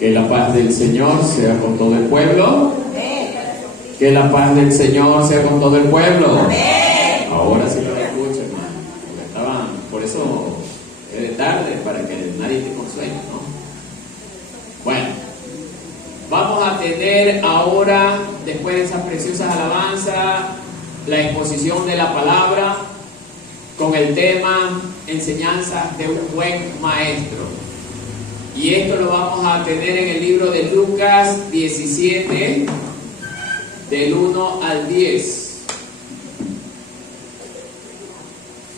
Que la paz del Señor sea con todo el pueblo. Que la paz del Señor sea con todo el pueblo. Ahora sí lo escucho, hermano. Porque estaban, por eso es de tarde, para que nadie te consueñe, ¿no? Bueno, vamos a tener ahora, después de esas preciosas alabanzas, la exposición de la palabra con el tema enseñanzas de un buen maestro. Y esto lo vamos a tener en el libro de Lucas 17, del 1 al 10.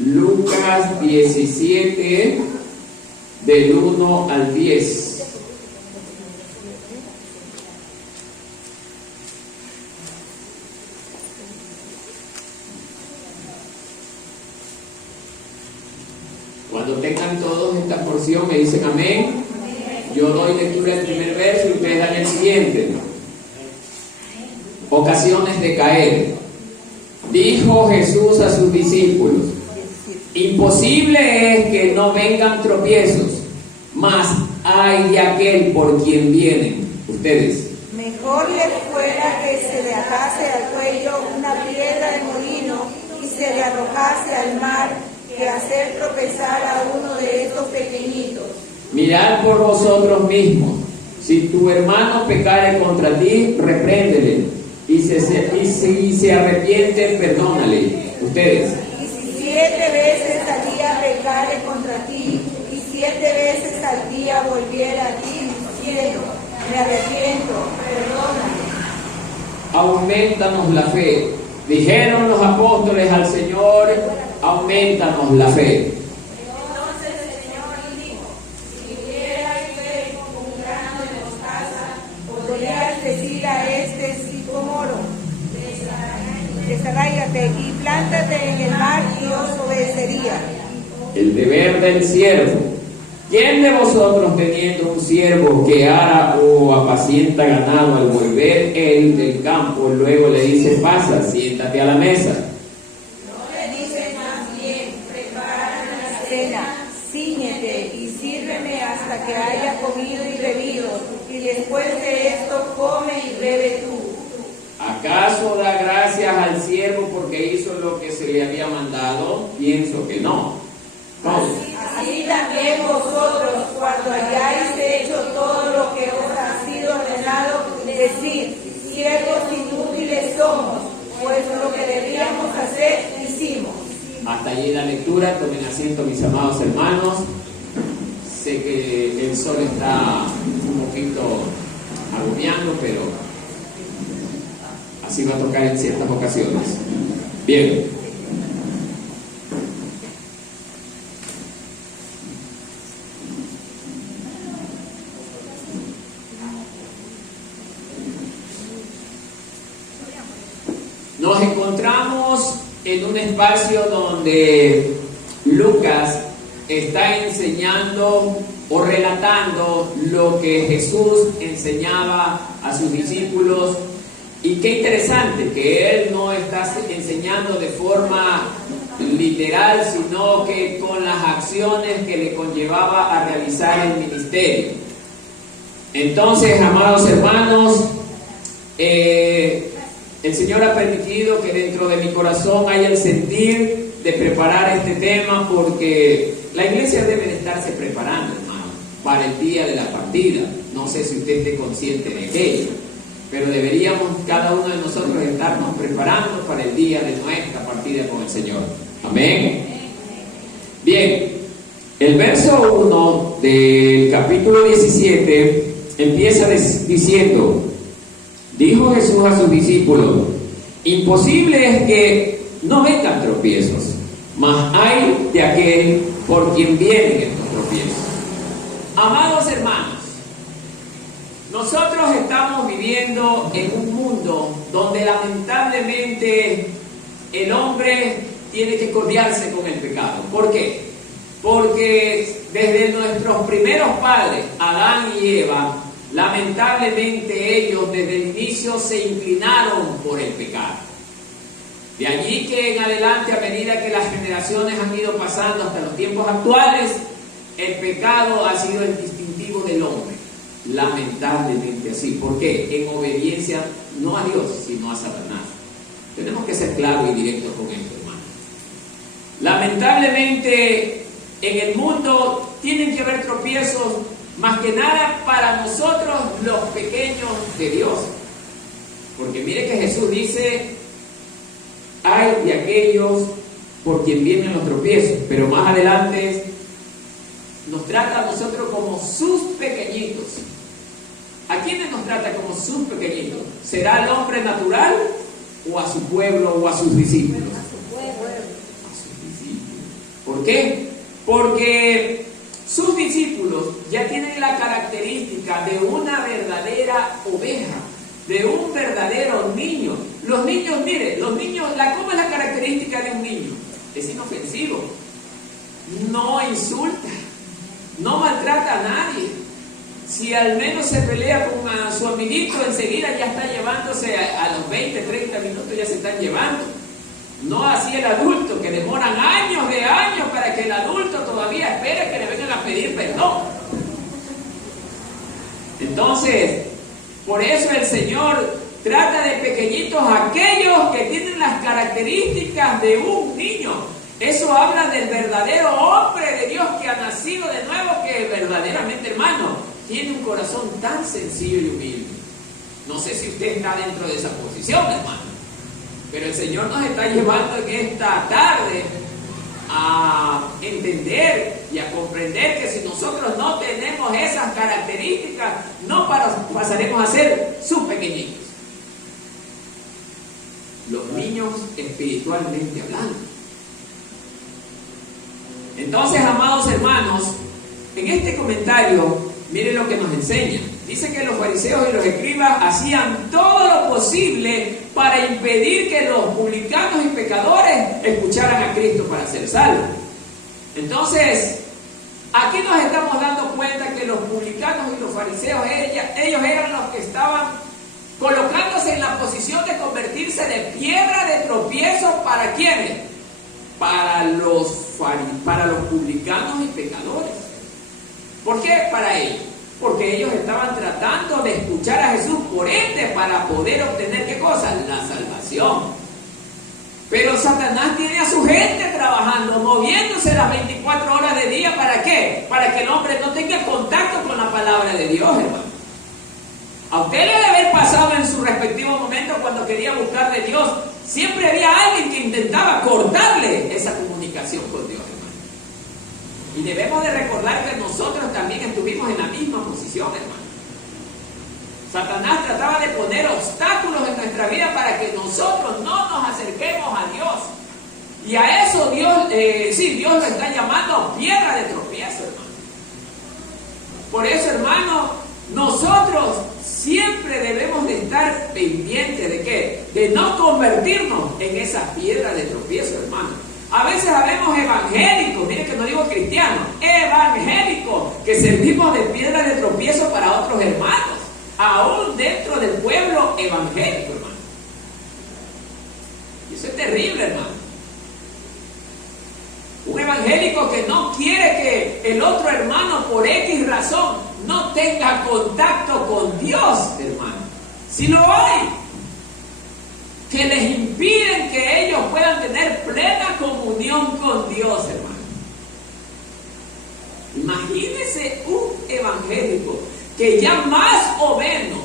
Lucas 17, del 1 al 10. Cuando tengan todos esta porción me dicen amén. Yo doy lectura del primer verso y ustedes dan el siguiente. Ocasiones de caer. Dijo Jesús a sus discípulos: imposible es que no vengan tropiezos, mas hay de aquel por quien vienen. Ustedes. Mejor le fuera que se le atase al cuello una piedra de molino y se le arrojase al mar, que hacer tropezar a uno de estos pequeñitos. Mirad por vosotros mismos. Si tu hermano pecare contra ti, repréndele, y si se arrepiente, perdónale. Ustedes. Y si 7 veces al día pecare contra ti, y 7 veces al día volviera a ti, diciendo: me arrepiento, perdóname. Aumentanos la fe. Dijeron los apóstoles al Señor: aumentanos la fe. Entonces el Señor les dijo: si tuvierais fe como un grano de mostaza, podrías decir a este sicómoro: desarráigate y plántate en el mar, y os obedecería. El deber del siervo. ¿Quién de vosotros, teniendo un siervo que ara o apacienta ganado, al volver él del campo, luego le dice: pasa, siéntate a la mesa? Cíñete y sírveme hasta que haya comido y bebido, y después de esto come y bebe tú. ¿Acaso da gracias al siervo porque hizo lo que se le había mandado? Pienso que no. Así también vosotros, cuando hayáis hecho todo lo que os ha sido ordenado, decid: siervos inútiles somos, pues lo que debíamos hacer hicimos. Hasta allí la lectura. Tomen asiento, mis amados hermanos. Sé que el sol está un poquito agobiando, pero así va a tocar en ciertas ocasiones. Bien. Nos encontramos en un espacio donde Lucas está enseñando o relatando lo que Jesús enseñaba a sus discípulos. Y qué interesante que él no está enseñando de forma literal, sino que con las acciones que le conllevaba a realizar el ministerio. Entonces, amados hermanos, el Señor ha permitido que dentro de mi corazón haya el sentir de preparar este tema, porque la iglesia debe de estarse preparando, hermano, para el día de la partida. No sé si usted esté consciente de aquello, pero deberíamos cada uno de nosotros estarnos preparando para el día de nuestra partida con el Señor. Amén. Bien, el verso 1 del capítulo 17 empieza diciendo: dijo Jesús a sus discípulos: imposible es que no vengan tropiezos, mas hay de aquel por quien vienen estos tropiezos. Amados hermanos, nosotros estamos viviendo en un mundo donde lamentablemente el hombre tiene que codearse con el pecado. ¿Por qué? Porque desde nuestros primeros padres, Adán y Eva, lamentablemente ellos desde el inicio se inclinaron por el pecado. De allí que en adelante, a medida que las generaciones han ido pasando hasta los tiempos actuales, el pecado ha sido el distintivo del hombre. Lamentablemente así. ¿Por qué? En obediencia no a Dios, sino a Satanás. Tenemos que ser claros y directos con esto, hermano. Lamentablemente en el mundo tienen que haber tropiezos, más que nada para nosotros los pequeños de Dios. Porque mire que Jesús dice, hay de aquellos por quien vienen los tropiezos, pero más adelante nos trata a nosotros como sus pequeñitos. ¿A quiénes nos trata como sus pequeñitos? ¿Será al hombre natural o a su pueblo o a sus discípulos? A su pueblo. A sus discípulos. ¿Por qué? Porque sus discípulos ya tienen la característica de una verdadera oveja, de un verdadero niño. Los niños, mire, ¿cómo es la característica de un niño? Es inofensivo, no insulta, no maltrata a nadie. Si al menos se pelea con su amiguito, enseguida ya está llevándose a los 20, 30 minutos, ya se están llevando. No así el adulto, que demoran años de años para que el adulto todavía espere que le vengan a pedir perdón. Entonces, por eso el Señor trata de pequeñitos aquellos que tienen las características de un niño. Eso habla del verdadero hombre de Dios que ha nacido de nuevo, que verdaderamente, hermano, tiene un corazón tan sencillo y humilde. No sé si usted está dentro de esa posición, hermano, pero el Señor nos está llevando en esta tarde a entender y a comprender que si nosotros no tenemos esas características, no pasaremos a ser sus pequeñitos. Los niños espiritualmente hablando. Entonces, amados hermanos, en este comentario, miren lo que nos enseña. Dice que los fariseos y los escribas hacían todo lo posible para impedir que los publicanos y pecadores escucharan a Cristo para ser salvos. Entonces, aquí nos estamos dando cuenta que los publicanos y los fariseos, ellos eran los que estaban colocándose en la posición de convertirse de piedra de tropiezo. ¿Para quiénes? Para los publicanos y pecadores. ¿Por qué para ellos? Porque ellos estaban tratando de escuchar a Jesús, por ende, para poder obtener ¿qué cosa? La salvación. Pero Satanás tiene a su gente trabajando, moviéndose las 24 horas del día. ¿Para qué? Para que el hombre no tenga contacto con la palabra de Dios, hermano. A usted le debe haber pasado en su respectivo momento cuando quería buscar de Dios. Siempre había alguien que intentaba cortarle esa comunicación con Dios, hermano. Y debemos de recordar que nosotros también estuvimos en la misma posición, hermano. Satanás trataba de poner obstáculos en nuestra vida para que nosotros no nos acerquemos a Dios. Y a eso Dios lo está llamando piedra de tropiezo, hermano. Por eso, hermano, nosotros siempre debemos de estar pendientes de ¿qué? De no convertirnos en esa piedra de tropiezo, hermano. A veces habemos evangélicos, miren que no digo cristianos, evangélicos, que servimos de piedra de tropiezo para otros hermanos, aún dentro del pueblo evangélico, hermano. Y eso es terrible, hermano. Un evangélico que no quiere que el otro hermano, por X razón, no tenga contacto con Dios, hermano. Si lo hay, que les impiden que ellos puedan tener plena comunión con Dios, hermano. Imagínense un evangélico que ya más o menos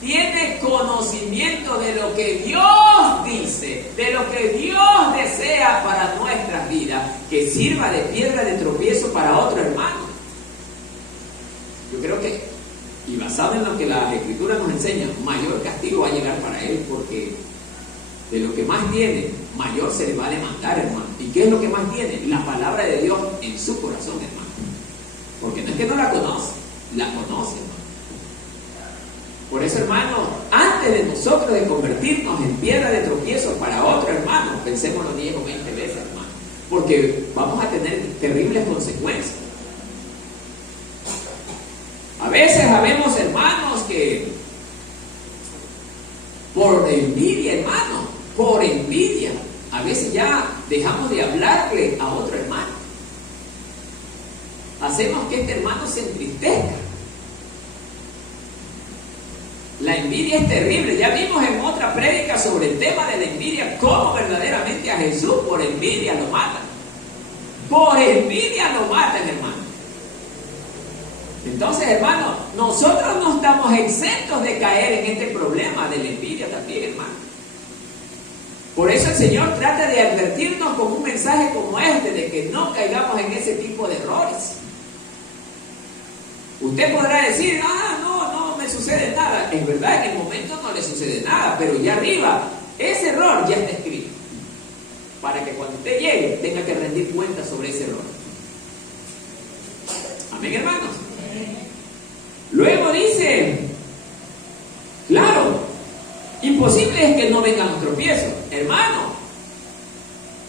tiene conocimiento de lo que Dios dice, de lo que Dios desea para nuestras vidas, que sirva de piedra de tropiezo para otro hermano. Yo creo que, y basado en lo que las Escrituras nos enseñan, mayor castigo va a llegar para él, porque de lo que más tiene, mayor se le va a demandar, hermano. ¿Y qué es lo que más tiene? La palabra de Dios en su corazón, hermano. Porque no es que no la conoce, la conoce, hermano. Por eso, hermano, antes de nosotros de convertirnos en piedra de tropiezo para otro hermano, pensémoslo 10 o 20 veces, hermano, porque vamos a tener terribles consecuencias. A veces habemos hermanos que por envidia, hermano, por envidia, a veces ya dejamos de hablarle a otro hermano. Hacemos que este hermano se entristezca. La envidia es terrible. Ya vimos en otra prédica sobre el tema de la envidia, cómo verdaderamente a Jesús por envidia lo matan. Por envidia lo matan, hermano. Entonces, hermano, nosotros no estamos exentos de caer en este problema de la envidia también, hermano. Por eso el Señor trata de advertirnos con un mensaje como este, de que no caigamos en ese tipo de errores. Usted podrá decir, no me sucede nada. En verdad, en el momento no le sucede nada, pero ya arriba, ese error ya está escrito. Para que cuando usted llegue, tenga que rendir cuentas sobre ese error. Amén, hermanos. Luego dice, claro, imposible es que no vengan los tropiezos. Hermano,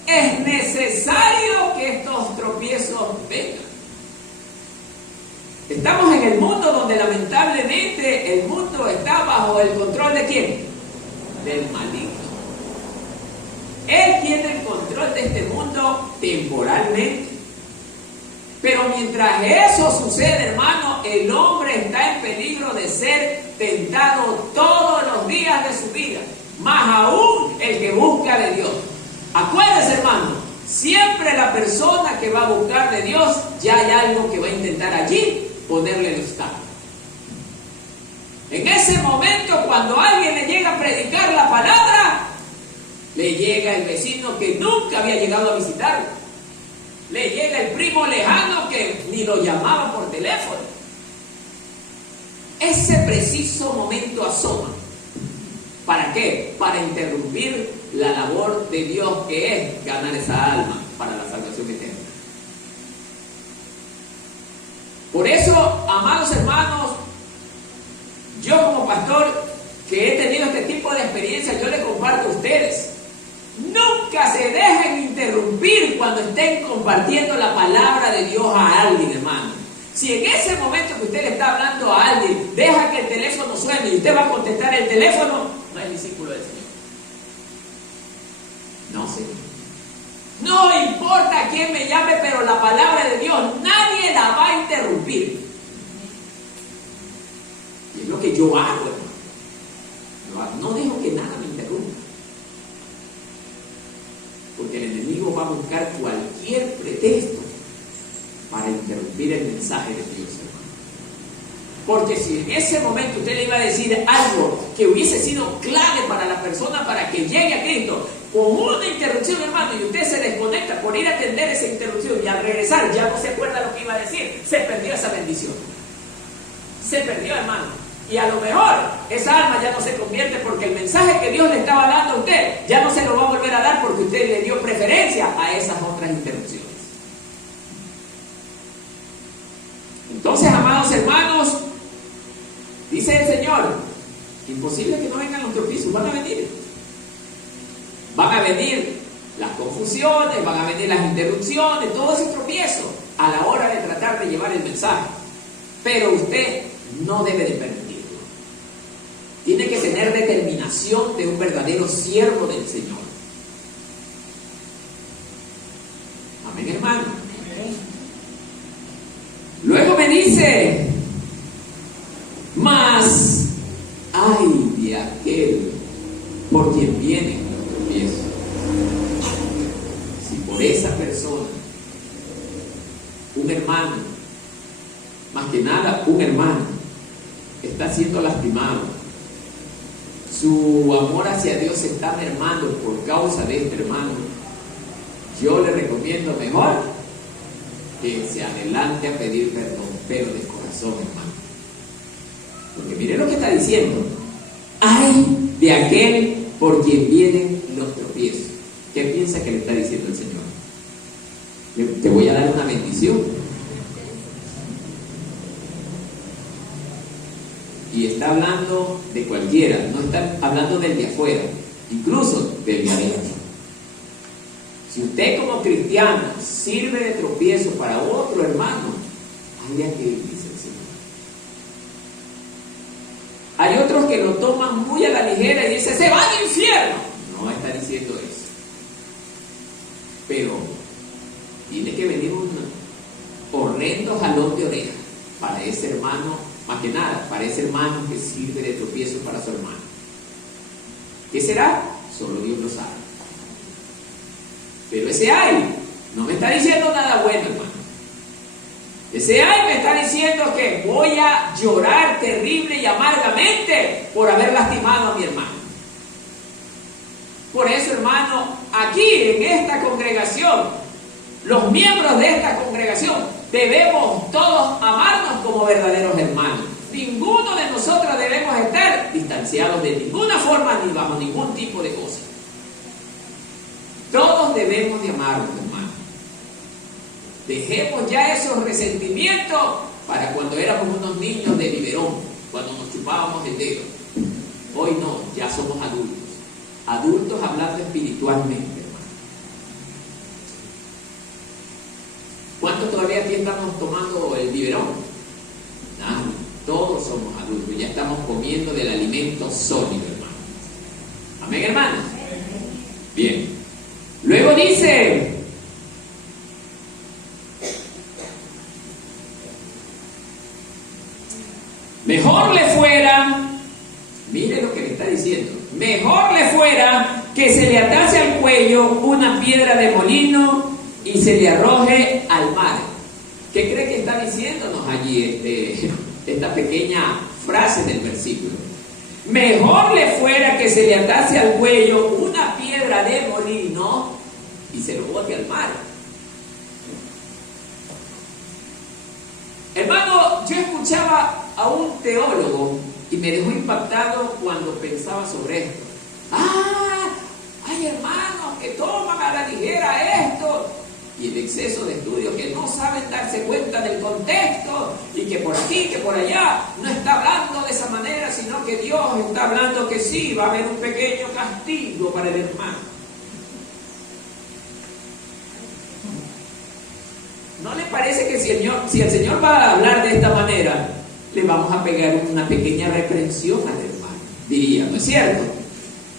es necesario que estos tropiezos vengan. Estamos en el mundo donde lamentablemente el mundo está bajo el control ¿de quién? Del maligno. Él tiene el control de este mundo temporalmente. Pero mientras eso sucede, hermano, el hombre está en peligro de ser tentado todos los días de su vida. Más aún el que busca de Dios. Acuérdese, hermano, siempre la persona que va a buscar de Dios, ya hay algo que va a intentar allí ponerle el obstáculo. En ese momento, cuando alguien le llega a predicar la palabra, le llega el vecino que nunca había llegado a visitarlo. Le llega el primo lejano que ni lo llamaba por teléfono. Ese preciso momento asoma. ¿Para qué? Para interrumpir la labor de Dios, que es ganar esa alma para la salvación eterna. Por eso, amados hermanos, yo como pastor que he tenido este tipo de experiencia, yo le comparto a ustedes. Nunca se dejen interrumpir cuando estén compartiendo la palabra de Dios a alguien, hermano. Si en ese momento que usted le está hablando a alguien, deja que el teléfono suene y usted va a contestar el teléfono, no es discípulo del Señor. No, Señor. No importa quién me llame, pero la palabra de Dios nadie la va a interrumpir. Y es lo que yo hago, hermano. No dejo que nada me interrumpa. Porque el enemigo va a buscar cualquier pretexto para interrumpir el mensaje de Dios, hermano. Porque si en ese momento usted le iba a decir algo que hubiese sido clave para la persona para que llegue a Cristo, con una interrupción, hermano, y usted se desconecta por ir a atender esa interrupción y al regresar ya no se acuerda lo que iba a decir, se perdió esa bendición. Se perdió, hermano. Y a lo mejor esa alma ya no se convierte porque el mensaje que Dios le estaba dando a usted ya no se lo va a volver a dar porque usted le dio preferencia a esas otras interrupciones. Entonces, amados hermanos, dice el Señor, imposible que no vengan los tropiezos, van a venir. Van a venir las confusiones, van a venir las interrupciones, todo ese tropiezo a la hora de tratar de llevar el mensaje. Pero usted no debe de permitirlo. Tiene que tener determinación de un verdadero siervo del Señor. Amén, hermano. Luego me dice, mas ay de aquel por quien viene los tropiezos. Si por esa persona, un hermano, más que nada un hermano, está siendo lastimado, su amor hacia Dios se está mermando por causa de este hermano, yo le recomiendo mejor que se adelante a pedir perdón, pero de corazón, hermano. Porque mire lo que está diciendo. Ay de aquel por quien vienen los tropiezos. ¿Qué piensa que le está diciendo el Señor? Te voy a dar una bendición. Y está hablando de cualquiera, no está hablando del de afuera, incluso del de adentro. Si usted como cristiano sirve de tropiezo para otro hermano, hay de aquel, dice el Señor. Hay otros que lo toman muy a la ligera y dicen, ¡se va al infierno! No está diciendo eso. Pero tiene que venir un horrendo jalón de oreja para ese hermano más que nada, para ese hermano que sirve de tropiezo para su hermano. ¿Qué será? Solo Dios lo sabe. Pero ese ay no me está diciendo nada bueno, hermano. Ese ay me está diciendo que voy a llorar terrible y amargamente por haber lastimado a mi hermano. Por eso, hermano, aquí en esta congregación, los miembros de esta congregación, debemos todos amarnos como verdaderos hermanos. Ninguno de nosotros debemos estar distanciados de ninguna forma ni bajo ningún tipo de cosa. Todos debemos de amarnos, hermano. Dejemos ya esos resentimientos para cuando éramos unos niños de biberón, cuando nos chupábamos el dedo. Hoy no, ya somos adultos. Adultos hablando espiritualmente, hermano. ¿Cuántos todavía aquí estamos tomando el biberón? Nada, todos somos adultos, ya estamos comiendo del alimento sólido, hermano. Amén, hermano. Bien. Luego dice, mejor le fuera, mire lo que le está diciendo, mejor le fuera que se le atase al cuello una piedra de molino y se le arroje al mar. ¿Qué cree que está diciéndonos allí esta pequeña frase del versículo? Mejor le fuera que se le atase al cuello una piedra de molino y se lo bote al mar. Hermano, yo escuchaba a un teólogo y me dejó impactado cuando pensaba sobre esto. Hay hermanos que toman a la ligera esto, y el exceso de estudio, que no saben darse cuenta del contexto, y que por aquí, que por allá, no está hablando de esa manera, sino que Dios está hablando que sí, va a haber un pequeño castigo para el hermano. ¿No le parece que si el Señor va a hablar de esta manera, le vamos a pegar una pequeña reprensión al hermano? Diría, ¿no es cierto?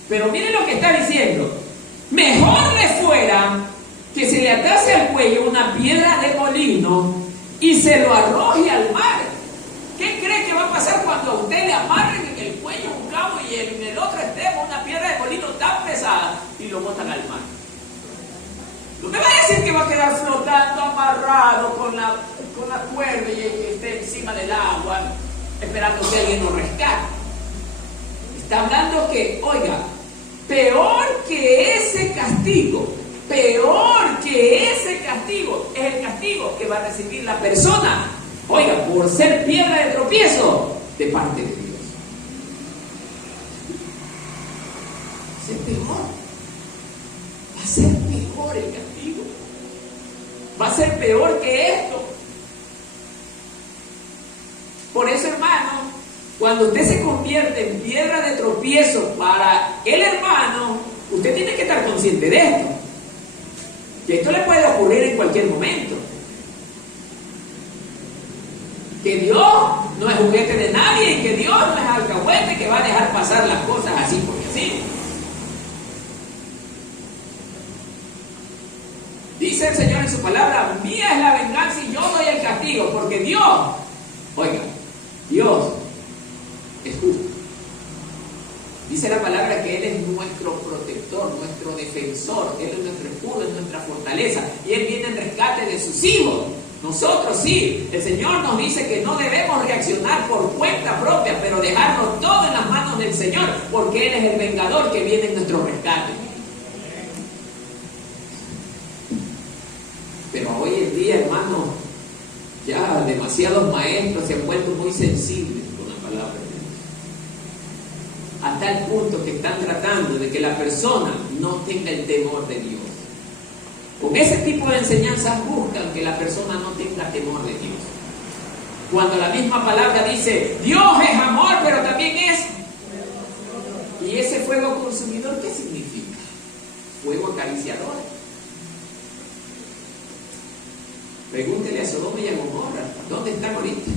Pero miren lo que está diciendo. Mejor le fuera que se le atase al cuello una piedra de molino y se lo arroje al mar. ¿Qué cree que va a pasar cuando a usted le amarren en el cuello un cabo y en el otro extremo una piedra de molino tan pesada y lo botan al mar? No me va a decir que va a quedar flotando, amarrado con la cuerda y esté encima del agua, esperando que alguien lo rescate. Está hablando que, oiga, peor que ese castigo es el castigo que va a recibir la persona, oiga, por ser piedra de tropiezo de parte de Dios. Va a ser peor el castigo. Va a ser peor que esto. Por eso, hermano, cuando usted se convierte en piedra de tropiezo para el hermano, usted tiene que estar consciente de esto. Que esto le puede ocurrir en cualquier momento. Que Dios no es juguete de nadie y que Dios no es alcahuete que va a dejar pasar las cosas así porque así. Dice el Señor en su palabra, mía es la venganza y yo doy el castigo, porque Dios, oiga, Dios es justo. Dice la palabra que Él es nuestro protector, nuestro defensor, Él es nuestro escudo, es nuestra fortaleza, y Él viene en rescate de sus hijos. Nosotros sí, el Señor nos dice que no debemos reaccionar por cuenta propia, pero dejarlo todo en las manos del Señor, porque Él es el vengador que viene en nuestro rescate. Pero hoy en día, hermano, ya demasiados maestros se han vuelto muy sensibles con la palabra de Dios. A tal punto que están tratando de que la persona no tenga el temor de Dios. Con ese tipo de enseñanzas buscan que la persona no tenga temor de Dios. Cuando la misma palabra dice, Dios es amor, pero también es... ¿Y ese fuego consumidor qué significa? Fuego acariciador. Pregúntele a Sodoma y a Gomorra, ¿dónde están ahorita?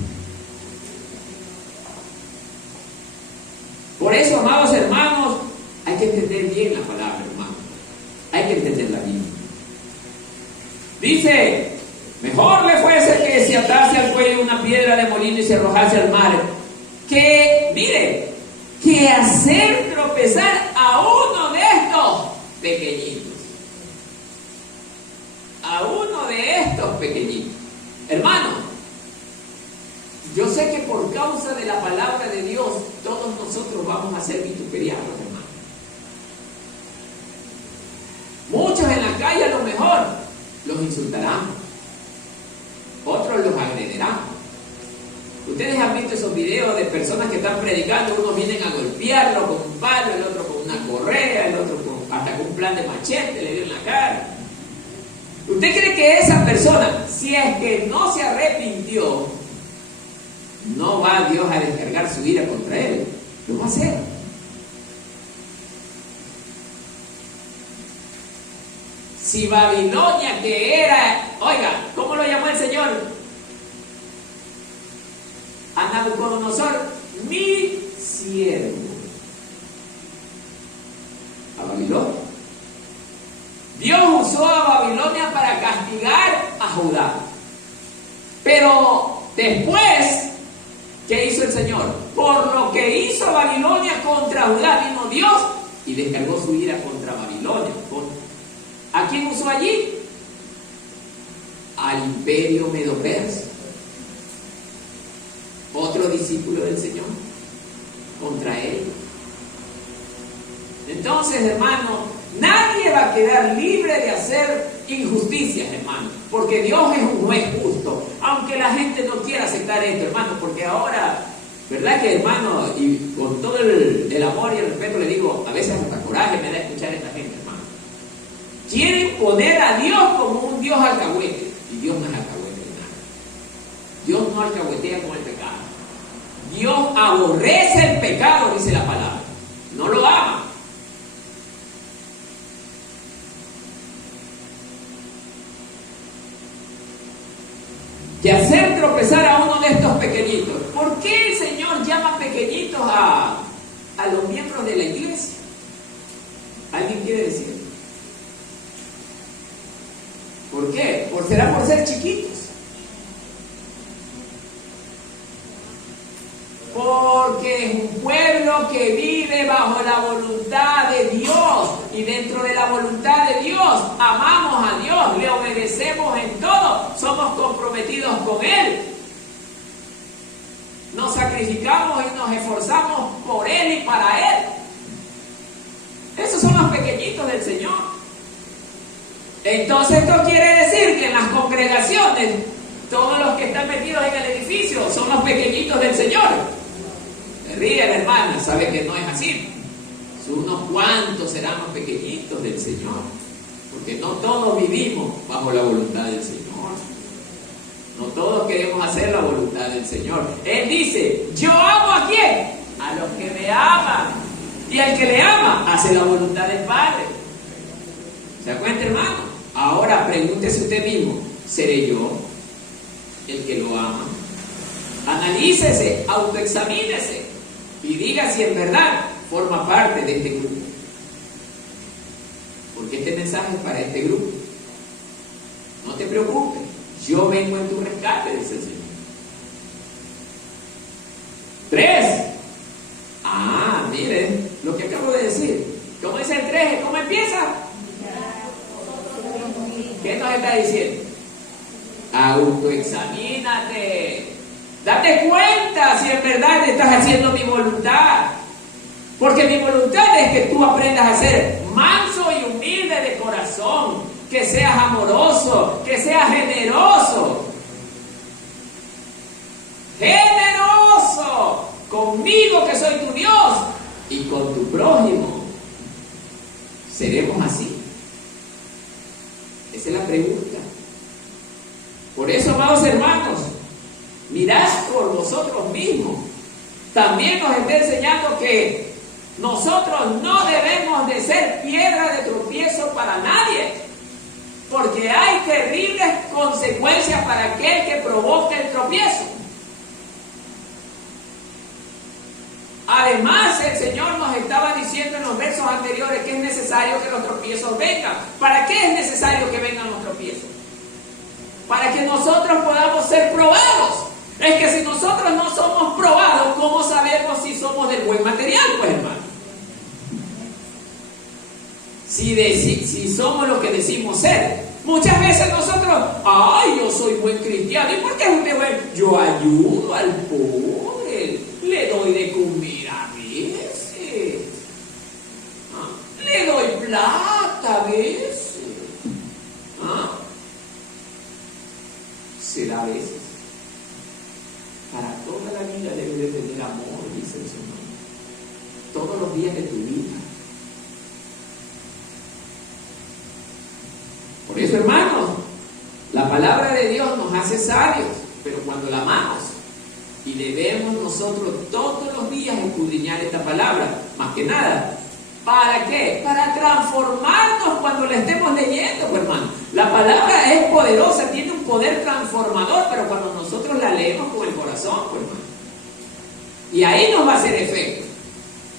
Por eso, amados hermanos, hay que entender bien la palabra, hermano. Hay que entenderla bien. Dice, Mejor le fuese que se atase al cuello una piedra de molino y se arrojase al mar, que, mire, que hacer tropezar a uno de estos pequeñitos. A uno de estos pequeñitos. Hermano, yo sé que por causa de la palabra de Dios, todos nosotros vamos a ser vituperiados, hermano. Muchos en la calle a lo mejor los insultarán, otros los agredirán. Ustedes han visto esos videos de personas que están predicando, unos vienen a golpearlo con un palo, el otro con una correa, el otro hasta con un plan de machete, le dio en la cara. ¿Usted cree que esa persona, si es que no se arrepintió, no va Dios a descargar su ira contra él? Lo va a hacer. Si Babilonia, que era, oiga, ¿cómo lo llamó el Señor? A Nabucodonosor, mi siervo. A Babilonia. Dios usó a Babilonia para castigar a Judá. Pero después, ¿qué hizo el Señor? Por lo que hizo Babilonia contra Judá, vino Dios y descargó su ira contra Babilonia. ¿A quién usó allí? Al imperio medo-persa. Otro discípulo del Señor contra él. Entonces, hermano, nadie va a quedar libre de hacer injusticias, hermano, porque Dios es un juez justo, aunque la gente no quiera aceptar esto, hermano, porque ahora, ¿verdad que, hermano? Y con todo el amor y el respeto le digo, a veces hasta coraje me da escuchar a esta gente, hermano. Quieren poner a Dios como un Dios alcahuete, y Dios no es alcahuete de nada. Dios no alcahuetea con el pecado. Dios aborrece el pecado, dice la palabra, no lo ama. Que hacer tropezar a uno de estos pequeñitos. ¿Por qué el Señor llama pequeñitos a los miembros de la iglesia? ¿Alguien quiere decir? ¿Por qué? ¿Será por ser chiquitos? Porque es un pueblo que vive bajo la voluntad de Dios, y dentro de la voluntad de Dios amamos a Dios, le obedecemos en todo, somos comprometidos con Él, nos sacrificamos y nos esforzamos por Él y para Él. Esos son los pequeñitos del Señor. Entonces esto quiere decir que en las congregaciones todos los que están metidos en el edificio son los pequeñitos del Señor. Se ríe la hermana, sabe que no es así. Unos cuantos serán los pequeñitos del Señor, porque no todos vivimos bajo la voluntad del Señor. No todos queremos hacer la voluntad del Señor. Él dice, yo amo ¿a quién? A los que me aman. Y al que le ama, hace la voluntad del Padre. ¿Se da cuenta, hermano? Ahora pregúntese usted mismo, ¿seré yo el que lo ama? Analícese, autoexamínese y diga si en verdad forma parte de este grupo. Porque este mensaje es para este grupo. No te preocupes, yo vengo en tu rescate, dice el Señor. 3. Miren lo que acabo de decir. ¿Cómo dice el 3? ¿Cómo empieza? ¿Qué nos está diciendo? Autoexamínate. Date cuenta si en verdad estás haciendo mi voluntad. Porque mi voluntad es que tú aprendas a ser manso y humilde de corazón, que seas amoroso, que seas generoso. Generoso conmigo, que soy tu Dios, y con tu prójimo. ¿Seremos así? Esa es la pregunta. Por eso, amados hermanos, mirad por vosotros mismos. También nos está enseñando que nosotros no debemos de ser piedra de tropiezo para nadie, porque hay terribles consecuencias para aquel que provoca el tropiezo. Además, el Señor nos estaba diciendo en los versos anteriores que es necesario que los tropiezos vengan. ¿Para qué es necesario que vengan los tropiezos? Para que que nosotros podamos ser probados. Es que si nosotros no somos probados, ¿cómo sabemos si somos del buen material, pues, hermano? Si somos lo que decimos ser. Muchas veces nosotros, yo soy buen cristiano. ¿Y por qué usted es bueno? Yo ayudo al pobre, le doy de comer a veces, le doy plata a veces. ¿Será a veces? Para toda la vida debes de tener amor, dice el Señor. Todos los días de tu vida. Por eso, hermanos, la palabra de Dios nos hace sabios, pero cuando la amamos, y debemos nosotros todos los días escudriñar esta palabra, más que nada. ¿Para qué? Para transformarnos cuando la estemos leyendo, pues, hermano. La palabra es poderosa, tiene un poder transformador, pero cuando nosotros la leemos con el corazón, pues, hermano. Y ahí nos va a hacer efecto.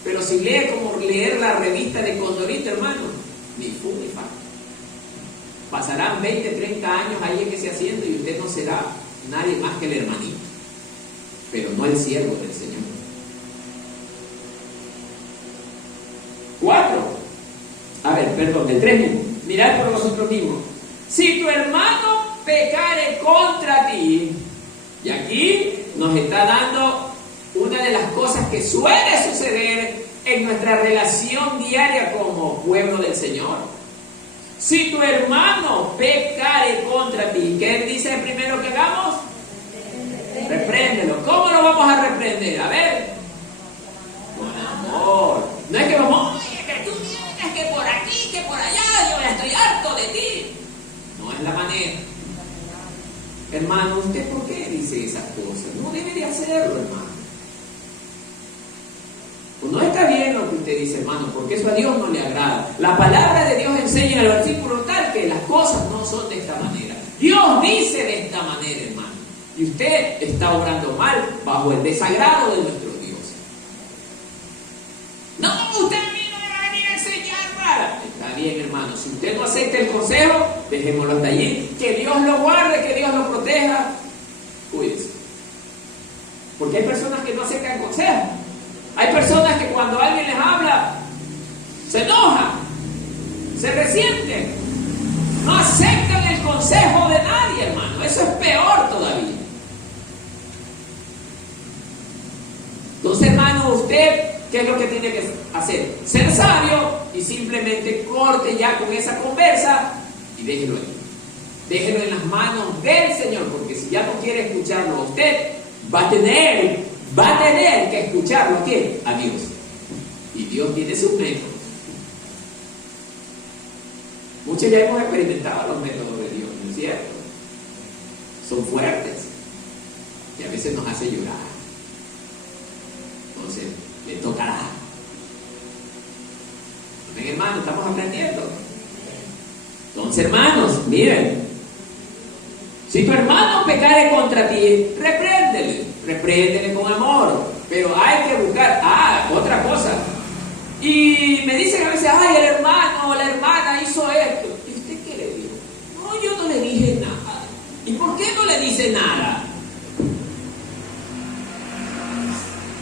Pero si lee como leer la revista de Condorito, hermano, ni fu ni fa. Pasarán 20, 30 años ahí en ese asiento y usted no será nadie más que el hermanito, pero no el siervo del Señor. 3 mismo. Mirad por vosotros mismos. Si tu hermano pecare contra ti, y aquí nos está dando una de las cosas que suele suceder en nuestra relación diaria como pueblo del Señor. Si tu hermano pecare contra ti, ¿qué dice primero que hagamos? Repréndelo. ¿Cómo lo vamos a reprender? A ver. Con amor. No es que vamos, oye, que tú vienes, que por aquí, que por allá, yo ya estoy harto de ti. No es la manera. Hermano, ¿usted por qué dice esas cosas? No debe de hacerlo, hermano. Pues no está bien lo que usted dice, hermano, porque eso a Dios no le agrada. La palabra de Dios enseña en el versículo tal que las cosas no son de esta manera. Dios dice de esta manera, hermano. Y usted está obrando mal bajo el desagrado de nuestro Dios. No, usted a mí no me va a venir a enseñar nada. Está bien, hermano. Si usted no acepta el consejo, dejémoslo hasta allí. Que Dios lo guarde, que Dios lo proteja. Cuídese. Porque hay personas que no aceptan consejos. Hay personas que cuando alguien les habla, se enojan, se resienten, no aceptan el consejo de nadie, hermano. Eso es peor todavía. Entonces, hermano, usted, ¿qué es lo que tiene que hacer? Ser sabio y simplemente corte ya con esa conversa y déjelo ahí. Déjelo en las manos del Señor, porque si ya no quiere escucharlo a usted, va a tener que escucharlo ¿a quién? A Dios. Y Dios tiene sus métodos. Muchos ya hemos experimentado los métodos de Dios, ¿no es cierto? Son fuertes y a veces nos hace llorar. Entonces, le tocará. Ven, hermanos, estamos aprendiendo. Entonces, hermanos, miren. Si tu hermano pecare contra ti, repréndele con amor. Pero hay que buscar, otra cosa. Y me dicen a veces, el hermano o la hermana hizo esto. ¿Y usted qué le dijo? No, yo no le dije nada. ¿Y por qué no le dice nada?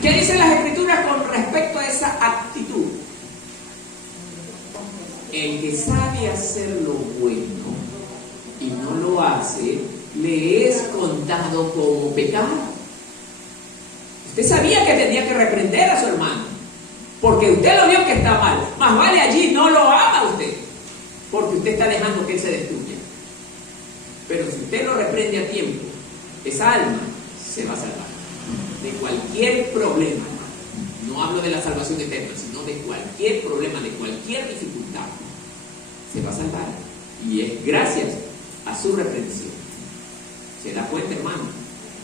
¿Qué dicen las Escrituras con respecto a esa actitud? El que sabe hacer lo bueno y no lo hace, le es contado como pecado. Usted sabía que tenía que reprender a su hermano, porque usted lo vio que está mal. Más vale allí no lo ama usted, porque usted está dejando que él se destruya. Pero si usted lo reprende a tiempo, esa alma se va a salvar de cualquier problema. No hablo de la salvación eterna, sino de cualquier problema, de cualquier dificultad. Se va a salvar. Y es gracias a su reprensión. ¿Se da cuenta, hermano?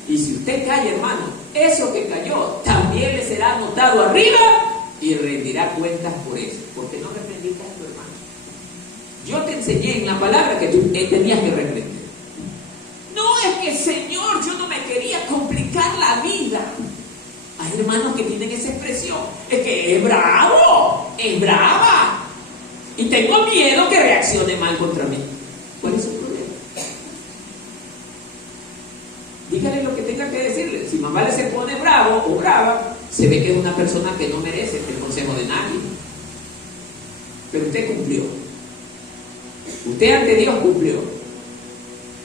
Y si usted cae, hermano, eso que cayó también le será anotado arriba y rendirá cuentas por eso, porque no reprendiste a tu hermano. Yo te enseñé en la palabra que tú tenías que reprender. No es que, Señor, yo no me quería complicar la vida. Hay hermanos que tienen esa expresión. Es que es bravo, es brava. Y tengo miedo que reaccione mal contra mí. ¿Cuál es su problema? dígale lo que tenga que decirle. Si más vale se pone bravo o brava, se ve que es una persona que no merece el consejo de nadie. Pero usted cumplió. Usted ante Dios cumplió.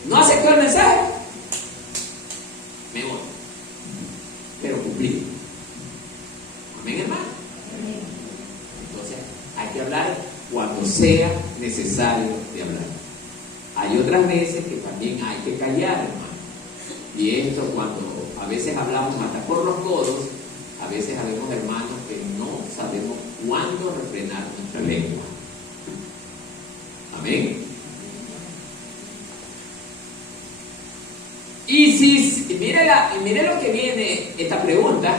¿No aceptó el mensaje? Me voy. Pero cumplí. Amén, hermano. Entonces, hay que hablar cuando sea necesario de hablar. Hay otras veces que también hay que callar, hermano. Y esto cuando a veces hablamos hasta por los codos, a veces habemos hermanos que no sabemos cuándo refrenar nuestra lengua. Amén. Y mire lo que viene esta pregunta.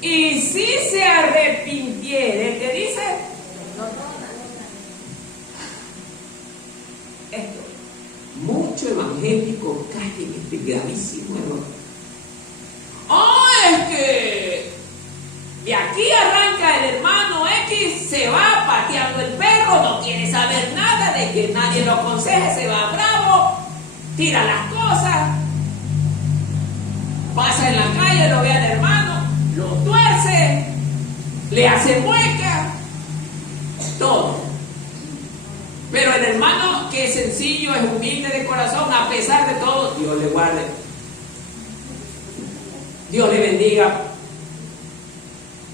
Y si se arrepintiere, ¿qué dice? Esto. Mucho evangélico cae en este gravísimo error. Es que de aquí arranca el hermano X, se va pateando el perro, no quiere saber nada de que nadie lo aconseje, se va bravo, tira las cosas, pasa en la calle, lo ve al hermano, lo tuerce, le hace mueca, todo. Pero el hermano que es sencillo, es humilde de corazón, a pesar de todo, Dios le guarde, Dios le bendiga.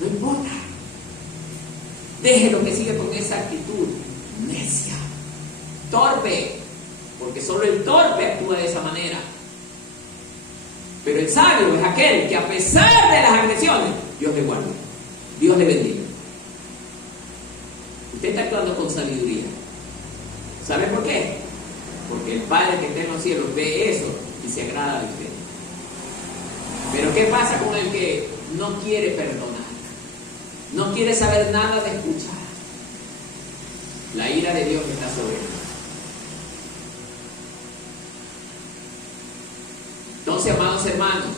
No importa. Déjelo que siga con esa actitud necia, torpe, porque solo el torpe actúa de esa manera. Pero el sabio es aquel que a pesar de las agresiones, Dios le guarda, Dios le bendiga. Usted está actuando con sabiduría. ¿Sabe por qué? Porque el Padre que está en los cielos ve eso y se agrada de usted. Pero ¿qué pasa con el que no quiere perdonar? No quiere saber nada de escuchar. La ira de Dios está sobre él. Entonces, amados hermanos,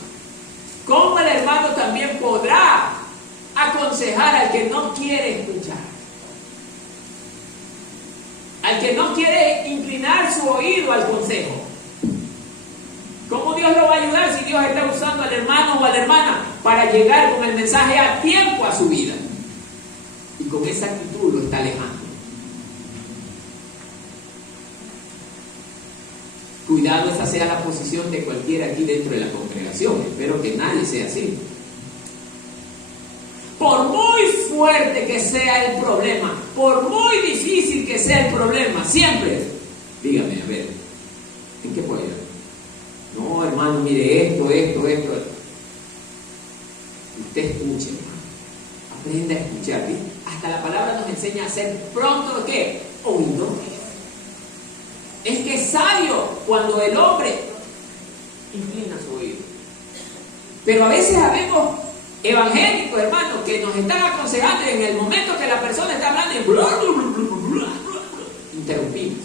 ¿cómo el hermano también podrá aconsejar al que no quiere escuchar? Al que no quiere inclinar su oído al consejo. ¿Cómo Dios lo va a ayudar si Dios está usando al hermano o a la hermana para llegar con el mensaje a tiempo a su vida? Y con esa actitud lo está alejando. Cuidado, esa sea la posición de cualquiera aquí dentro de la congregación. Espero que nadie sea así. Por muy fuerte que sea el problema, por muy difícil que sea el problema, siempre, dígame, a ver, ¿en qué puedo ayudar? No, hermano, mire esto. Usted escuche, hermano. Aprenda a escuchar, ¿sí? Hasta la palabra nos enseña a ser pronto, ¿qué? Oidores. Es que es sabio cuando el hombre inclina su oído. Pero a veces habemos evangélicos, hermanos, que nos están aconsejando y en el momento que la persona está hablando y interrumpimos.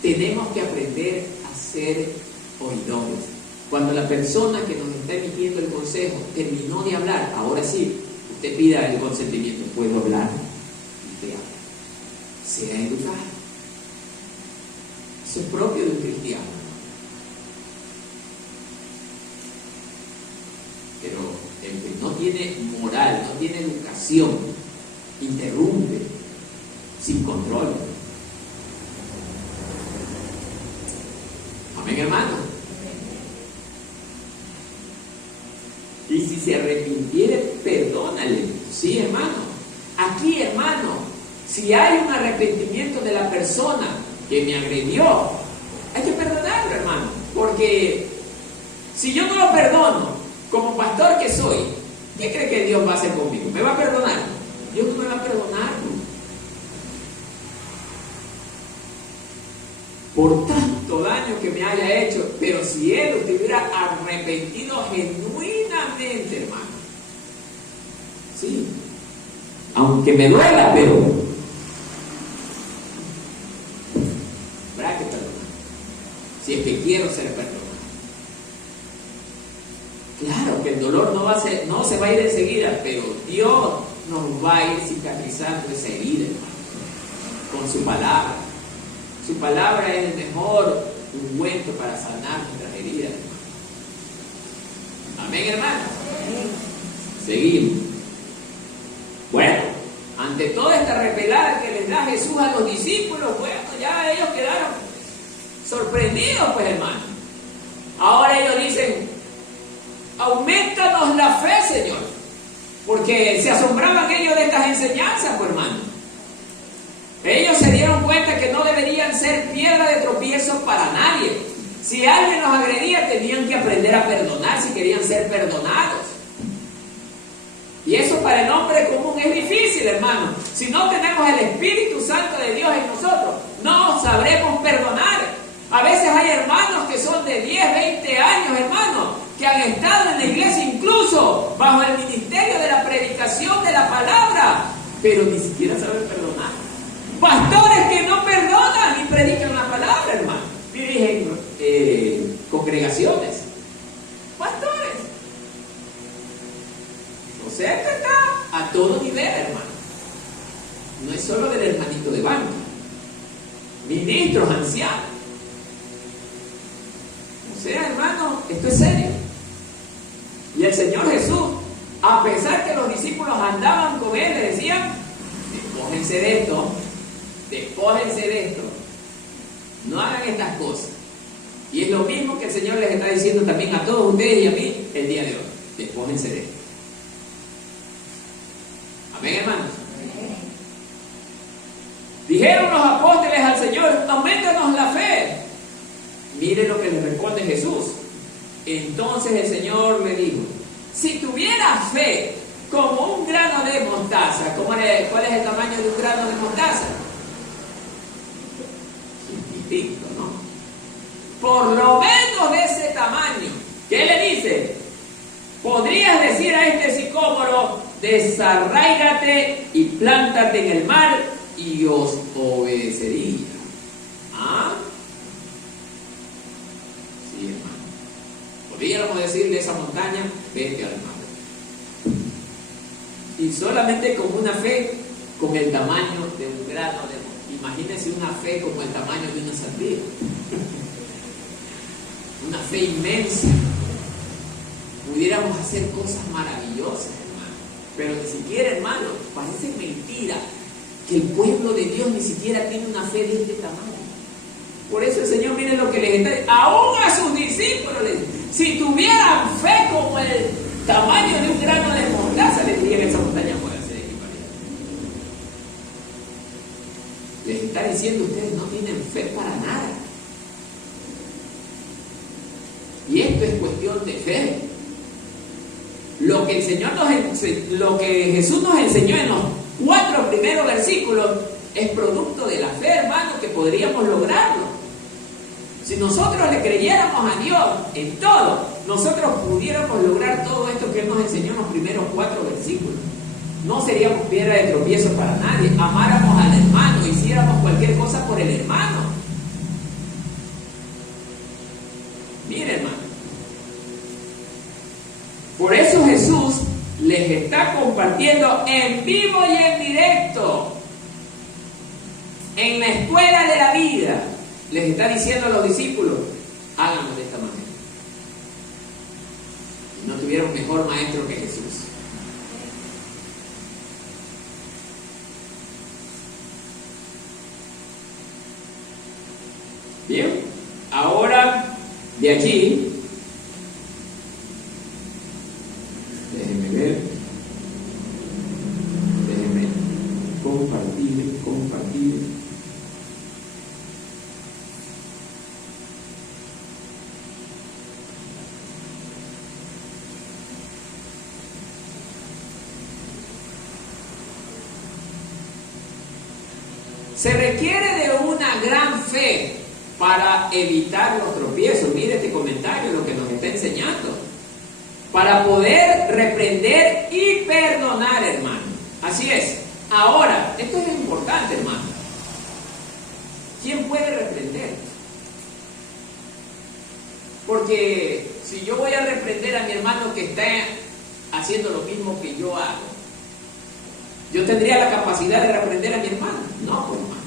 Tenemos que aprender a ser oidores. Cuando la persona que nos está emitiendo el consejo terminó de hablar, ahora sí, usted pida el consentimiento. ¿Puedo hablar? Usted habla. Sea educado. Eso es propio de un cristiano. Pero el que no tiene moral, no tiene educación, interrumpe sin control. Amén, hermano. Y si se arrepintiere, perdónale. Sí, hermano. Aquí, hermano, si hay un arrepentimiento de la persona que me agredió, hay que perdonarlo, hermano. Porque si yo no lo perdono, como pastor que soy, ¿qué cree que Dios va a hacer conmigo? ¿Me va a perdonar? Dios no me va a perdonar. Por tanto daño que me haya hecho, pero si Él estuviera arrepentido genuinamente, hermano, sí, aunque me duela, pero habrá que perdonar, si es que quiero ser perdonado. Claro que el dolor no se va a ir enseguida, pero Dios nos va a ir cicatrizando esa herida, hermano, con su palabra. Su palabra es el mejor ungüento para sanar nuestras heridas. Amén, hermano. Seguimos. Bueno, ante toda esta repelada que les da Jesús a los discípulos, bueno, ya ellos quedaron sorprendidos, pues, hermano. Ahora ellos dicen: aumentanos la fe, Señor. Porque se asombraban ellos de estas enseñanzas, pues, hermano. Ellos se dieron cuenta que no deberían ser piedra de tropiezo para nadie. Si alguien los agredía, tenían que aprender a perdonar si querían ser perdonados. Y eso para el hombre común es difícil, hermano. Si no tenemos el Espíritu Santo de Dios en nosotros, no sabremos perdonar. A veces hay hermanos que son de 10, 20 años, hermanos, que han estado en la iglesia incluso bajo el ministerio de la predicación de la palabra, pero ni siquiera saben perdonar. Pastores que no perdonan y predican la palabra, hermano. Dirigen congregaciones. Pastores. O sea que está a todo nivel, hermano. No es solo del hermanito de banca. Ministros, ancianos. O sea, hermano, esto es serio. Y el Señor Jesús, a pesar que los discípulos andaban con Él, le decían: despójense de esto, despójense de esto, no hagan estas cosas. Y es lo mismo que el Señor les está diciendo también a todos ustedes y a mí el día de hoy: despójense de esto. Amén, hermanos. Dijeron los apóstoles al Señor: aumentanos la fe. Mire lo que le responde Jesús. Entonces el Señor le dijo: si tuvieras fe como un grano de mostaza. ¿Cuál es el tamaño de un grano de mostaza? Chiquitito, ¿no? Por lo menos de ese tamaño. ¿Qué le dice? Podrías decir a este sicómoro: desarráigate y plántate en el mar, y os obedecería. ¿Ah? Sí, hermano. Podríamos decir de esa montaña: vete al mar. Y solamente con una fe con el tamaño de un grano de mostaza. Imagínense una fe como el tamaño de una sandía. Una fe inmensa. Pudiéramos hacer cosas maravillosas, hermano. Pero ni siquiera, hermano, parece mentira que el pueblo de Dios ni siquiera tiene una fe de este tamaño. Por eso el Señor, miren lo que les está diciendo, aún a sus discípulos, si tuvieran fe como el tamaño de un grano de mostaza, les dirían: esa montaña puede ser equivalente. Les está diciendo: ustedes no tienen fe para nada. Y esto es cuestión de fe. Lo que Jesús nos enseñó en los 4 primeros versículos es producto de la fe, hermano, que podríamos lograrlo. Si nosotros le creyéramos a Dios en todo, nosotros pudiéramos lograr todo esto que Él nos enseñó en los primeros 4 versículos. No seríamos piedra de tropiezo para nadie. Amáramos al hermano, hiciéramos cualquier cosa por el hermano. Mire, hermano. Por eso Jesús les está compartiendo en vivo y en directo, en la escuela de la vida, les está diciendo a los discípulos: háganlo de esta manera. Y no tuvieron mejor maestro que Jesús. Bien, ahora de allí, déjenme compartir. Se requiere de una gran fe para evitar los tropiezos. Mire este comentario, lo que nos está enseñando. Para poder reprender y perdonar, hermano. Así es. Ahora, esto es importante, hermano. ¿Quién puede reprender? Porque si yo voy a reprender a mi hermano que está haciendo lo mismo que yo hago, ¿yo tendría la capacidad de reprender a mi hermano? No, pues, hermano.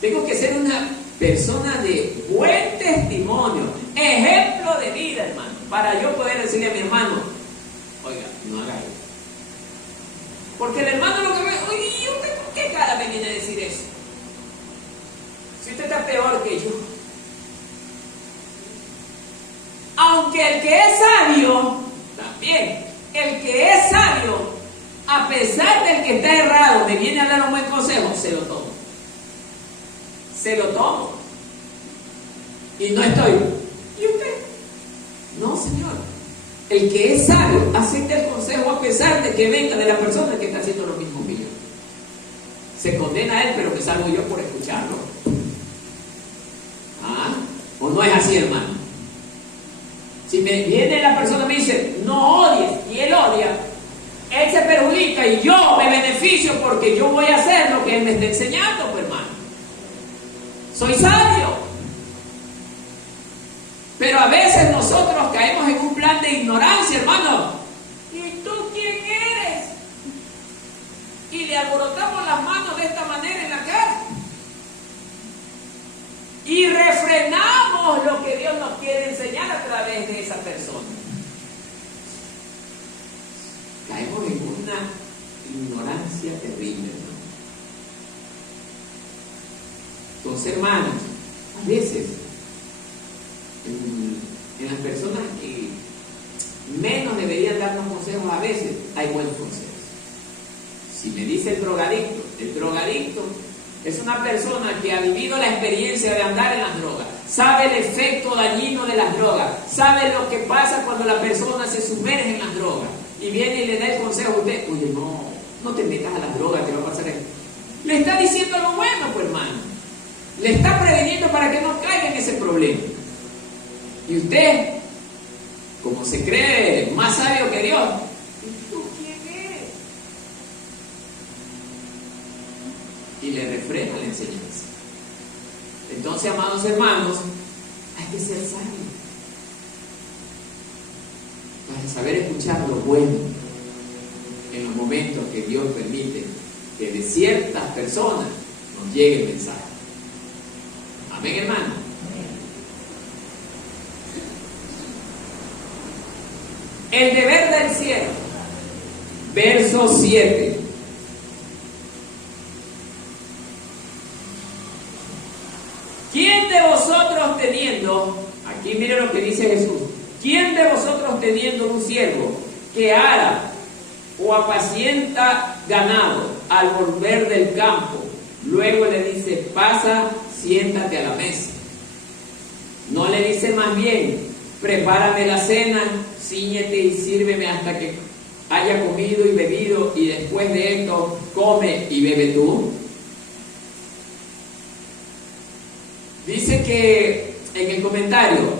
Tengo que ser una persona de buen testimonio, ejemplo de vida, hermano. para yo poder decirle a mi hermano, oiga, no haga eso. Porque el hermano lo que ve, oye, ¿y usted con qué cara me viene a decir eso? Si usted está peor que yo. Aunque el que es sabio, también, el que es sabio, a pesar del que está errado, me viene a dar un buen consejo, se lo tomo. Se lo tomo. Y no estoy. ¿Y usted? No, señor. El que es sabio acepta el consejo a pesar de que venga de la persona que está haciendo lo mismo que yo. Se condena a él, pero me salvo yo por escucharlo. ¿Ah? ¿O no es así, hermano? Si me viene la persona y me dice, no odies, y él odia, él se perjudica y yo me beneficio porque yo voy a hacer lo que él me está enseñando, pues, hermano. Soy sabio. Pero a veces nosotros caemos en un plan de ignorancia, hermano. ¿Y tú quién eres? Y le alborotamos las manos de esta manera en la cara. Y refrenamos lo que Dios nos quiere enseñar a través de esa persona. Caemos en una ignorancia terrible, ¿no? Entonces, hermanos, a veces en las personas que menos deberían darnos consejos, a veces hay buenos consejos. Si me dice el drogadicto es una persona que ha vivido la experiencia de andar en las drogas, sabe el efecto dañino de las drogas, sabe lo que pasa cuando la persona se sumerge en las drogas y viene y le da el consejo a usted, oye, no te metas a las drogas, te va a pasar esto. Le está diciendo lo bueno, pues, hermano. Le está previniendo para que no caiga en ese problema. Y usted, como se cree más sabio que Dios, ¿y tú quién eres? Y le refrena la enseñanza. Entonces, amados hermanos, hay que ser sabios para saber escuchar lo bueno en los momentos que Dios permite que de ciertas personas nos llegue el mensaje. Amén, hermano. El deber del siervo, verso 7. ¿Quién de vosotros teniendo, aquí mire lo que dice Jesús, quién de vosotros teniendo un siervo que ara o apacienta ganado al volver del campo, luego le dice, pasa, siéntate a la mesa? No le dice más bien, prepárame la cena, cíñete y sírveme hasta que haya comido y bebido, y después de esto come y bebe tú. Dice que en el comentario,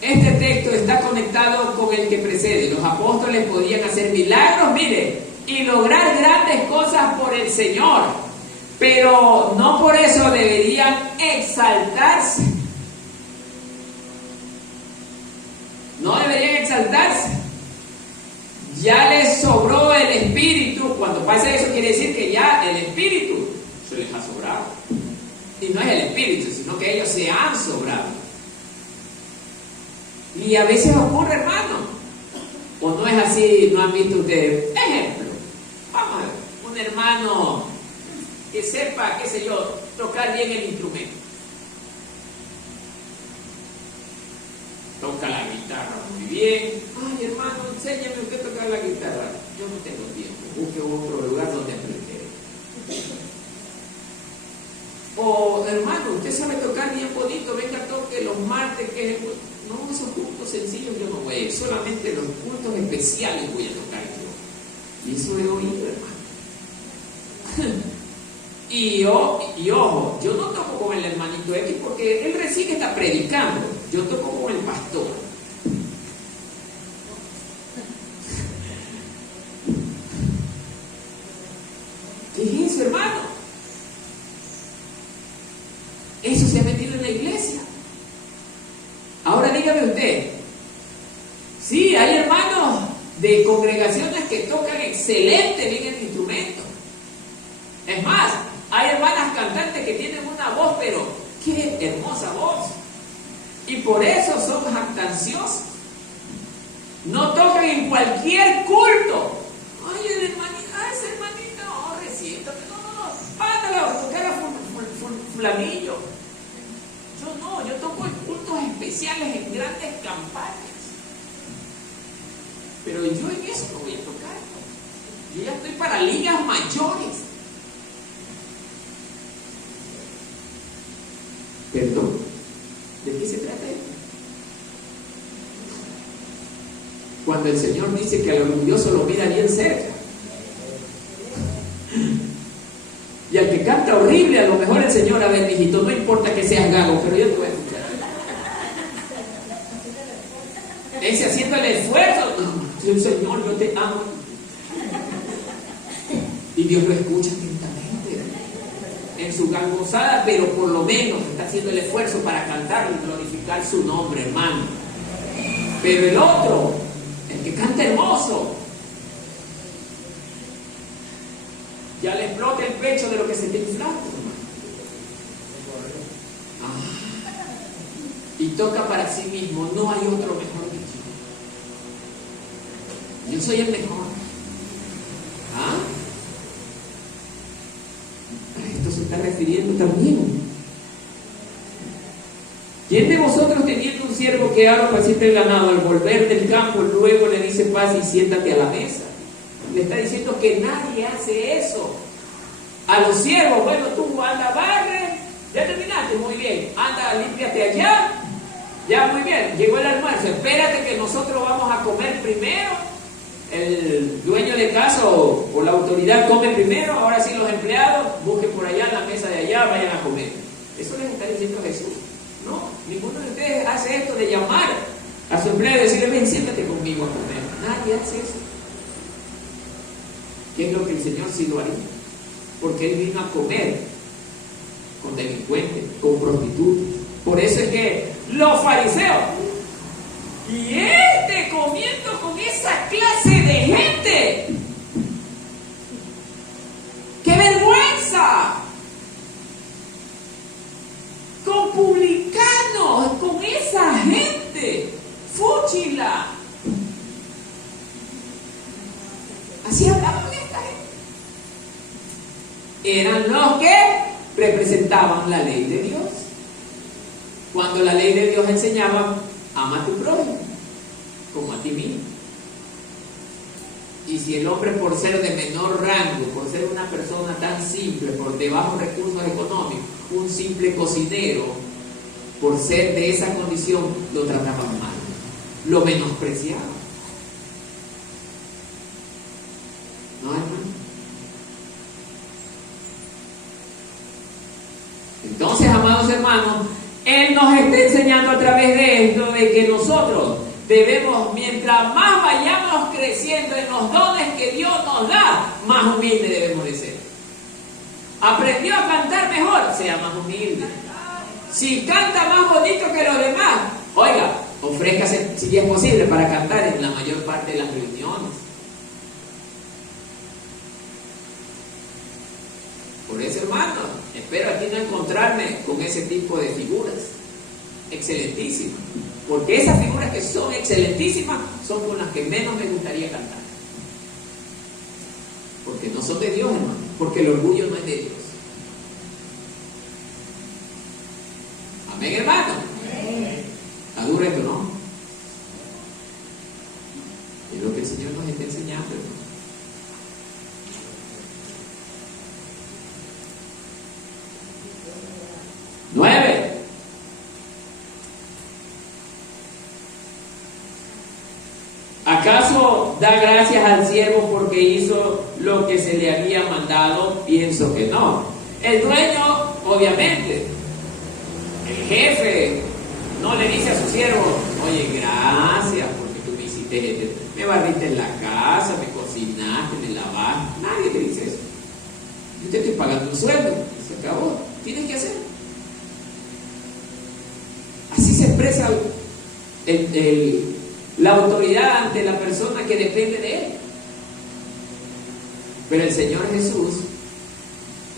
este texto está conectado con el que precede. Los apóstoles podían hacer milagros, mire, y lograr grandes cosas por el Señor, pero no por eso deberían exaltarse. No deberían exaltarse. Ya les sobró el espíritu. Cuando pasa eso quiere decir que ya el espíritu se les ha sobrado. Y no es el espíritu, sino que ellos se han sobrado. Y a veces ocurre, hermano. ¿O no es así? ¿No han visto ustedes? Ejemplo. Vamos a ver. Un hermano que sepa, qué sé yo, tocar bien el instrumento. Toca la guitarra muy bien. Ay, hermano, enséñame usted a tocar la guitarra. Yo no tengo tiempo. Busque otro lugar donde aprender. O, hermano, usted sabe tocar bien bonito. Venga, toque los martes. No, esos cultos sencillos yo no voy a ir. Solamente los cultos especiales voy a tocar yo. Y eso he oído, hermano. Y ojo, yo no toco con el hermanito X porque él recién está predicando. Yo toco con el pastor. ¿Qué es eso, hermano? Eso se ha metido en la iglesia. Ahora dígame usted. Sí, hay hermanos de congregaciones que tocan excelente bien el instrumento. Es más, hay hermanas cantantes que tienen una voz, pero qué hermosa voz. Y por eso son jactanciosos. No tocan en cualquier culto. Ay, el hermanito, ese hermanito, oh, recién, no, ándale a tocar a fulanillo. Yo no, yo toco en cultos especiales, en grandes campañas. Pero yo en eso no voy a tocar. Yo ya estoy para ligas mayores. Perdón, ¿de qué se trata esto? Cuando el Señor dice que al orgulloso lo mira bien cerca. Y al que canta horrible, a lo mejor el Señor, a ver, mijito, no importa que seas gago, pero yo te voy a escuchar. Ese haciendo el esfuerzo, no, Señor, yo te amo. Y Dios lo escucha atentamente en su gangosada, pero por lo menos está haciendo el esfuerzo para cantar y glorificar su nombre, hermano. Pero el otro, el que canta hermoso, ya le explota el pecho de lo que se te inflama, hermano. Y toca para sí mismo, no hay otro mejor que yo. Yo soy el mejor. A esto se está refiriendo también. ¿Quién de vosotros, teniendo un siervo que haga paciente el ganado, al volver del campo, luego le dice paz y siéntate a la mesa? Le está diciendo que nadie hace eso. A los siervos, bueno, tú anda, barre, ya terminaste, muy bien, anda, límpiate allá, ya muy bien, llegó el almuerzo, espérate que nosotros vamos a comer primero, el dueño de casa o la autoridad come primero, ahora sí los empleados busquen por allá en la mesa de allá, vayan a comer. Eso les está diciendo Jesús. No, ninguno de ustedes hace esto de llamar a su empleado y decirle, ven, siéntate conmigo a comer. Nadie hace eso. ¿Qué es lo que el Señor sí lo haría? Porque Él vino a comer con delincuentes, con prostitutas. Por eso es que los fariseos, y comiendo con esa clase de gente, ¡qué vergüenza! Con publicanos, con esa gente, fúchila. Así hablaban de esta gente. Eran los que representaban la ley de Dios. Cuando la ley de Dios enseñaba, ama a tu prójimo como a ti mismo. Y si el hombre, por ser de menor rango, por ser una persona tan simple, por de bajos recursos económicos, un simple cocinero, por ser de esa condición, lo trataban mal, lo menospreciaban. ¿No, hermano? Entonces, amados hermanos, Él nos está enseñando a través de esto de que nosotros debemos, mientras más vayamos creciendo en los dones que Dios nos da, más humildes debemos de ser. ¿Aprendió a cantar mejor? Sea más humilde. Si canta más bonito que los demás, oiga, ofrézcase si es posible para cantar en la mayor parte de las reuniones. Por eso, hermano, espero aquí no encontrarme con ese tipo de figuras excelentísimas, porque esas figuras que son excelentísimas son con las que menos me gustaría cantar, porque no son de Dios, hermano, porque el orgullo no es de Dios. Amén, hermano. Está duro esto, ¿no? Es lo que el Señor nos está enseñando, hermano. ¿Acaso da gracias al siervo porque hizo lo que se le había mandado? Pienso que no. El dueño, obviamente, el jefe, no le dice a su siervo, oye, gracias porque tú me hiciste, me barriste en la casa, me cocinaste, me lavaste. Nadie te dice eso. Yo te estoy pagando un sueldo, se acabó, tienes que hacer. Así se expresa la autoridad ante la persona que depende de Él. Pero el Señor Jesús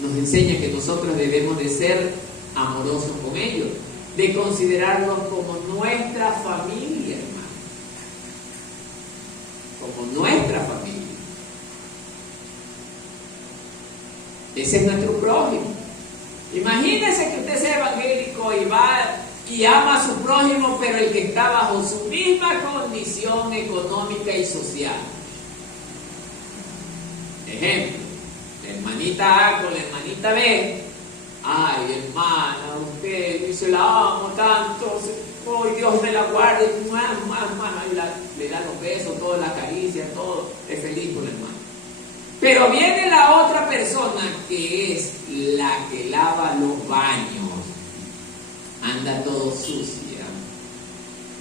nos enseña que nosotros debemos de ser amorosos con ellos. de considerarlos como nuestra familia, hermano. Como nuestra familia. Ese es nuestro prójimo. Imagínese que usted sea evangélico y va y ama a su prójimo, pero el que está bajo su misma condición económica y social. Ejemplo, la hermanita A con la hermanita B. Ay, hermana, usted dice, la amo tanto, hoy Dios me la guarde, le da los besos, toda la caricia, todo, es feliz con la hermana. Pero viene la otra persona que es la que lava los baños, anda todo sucia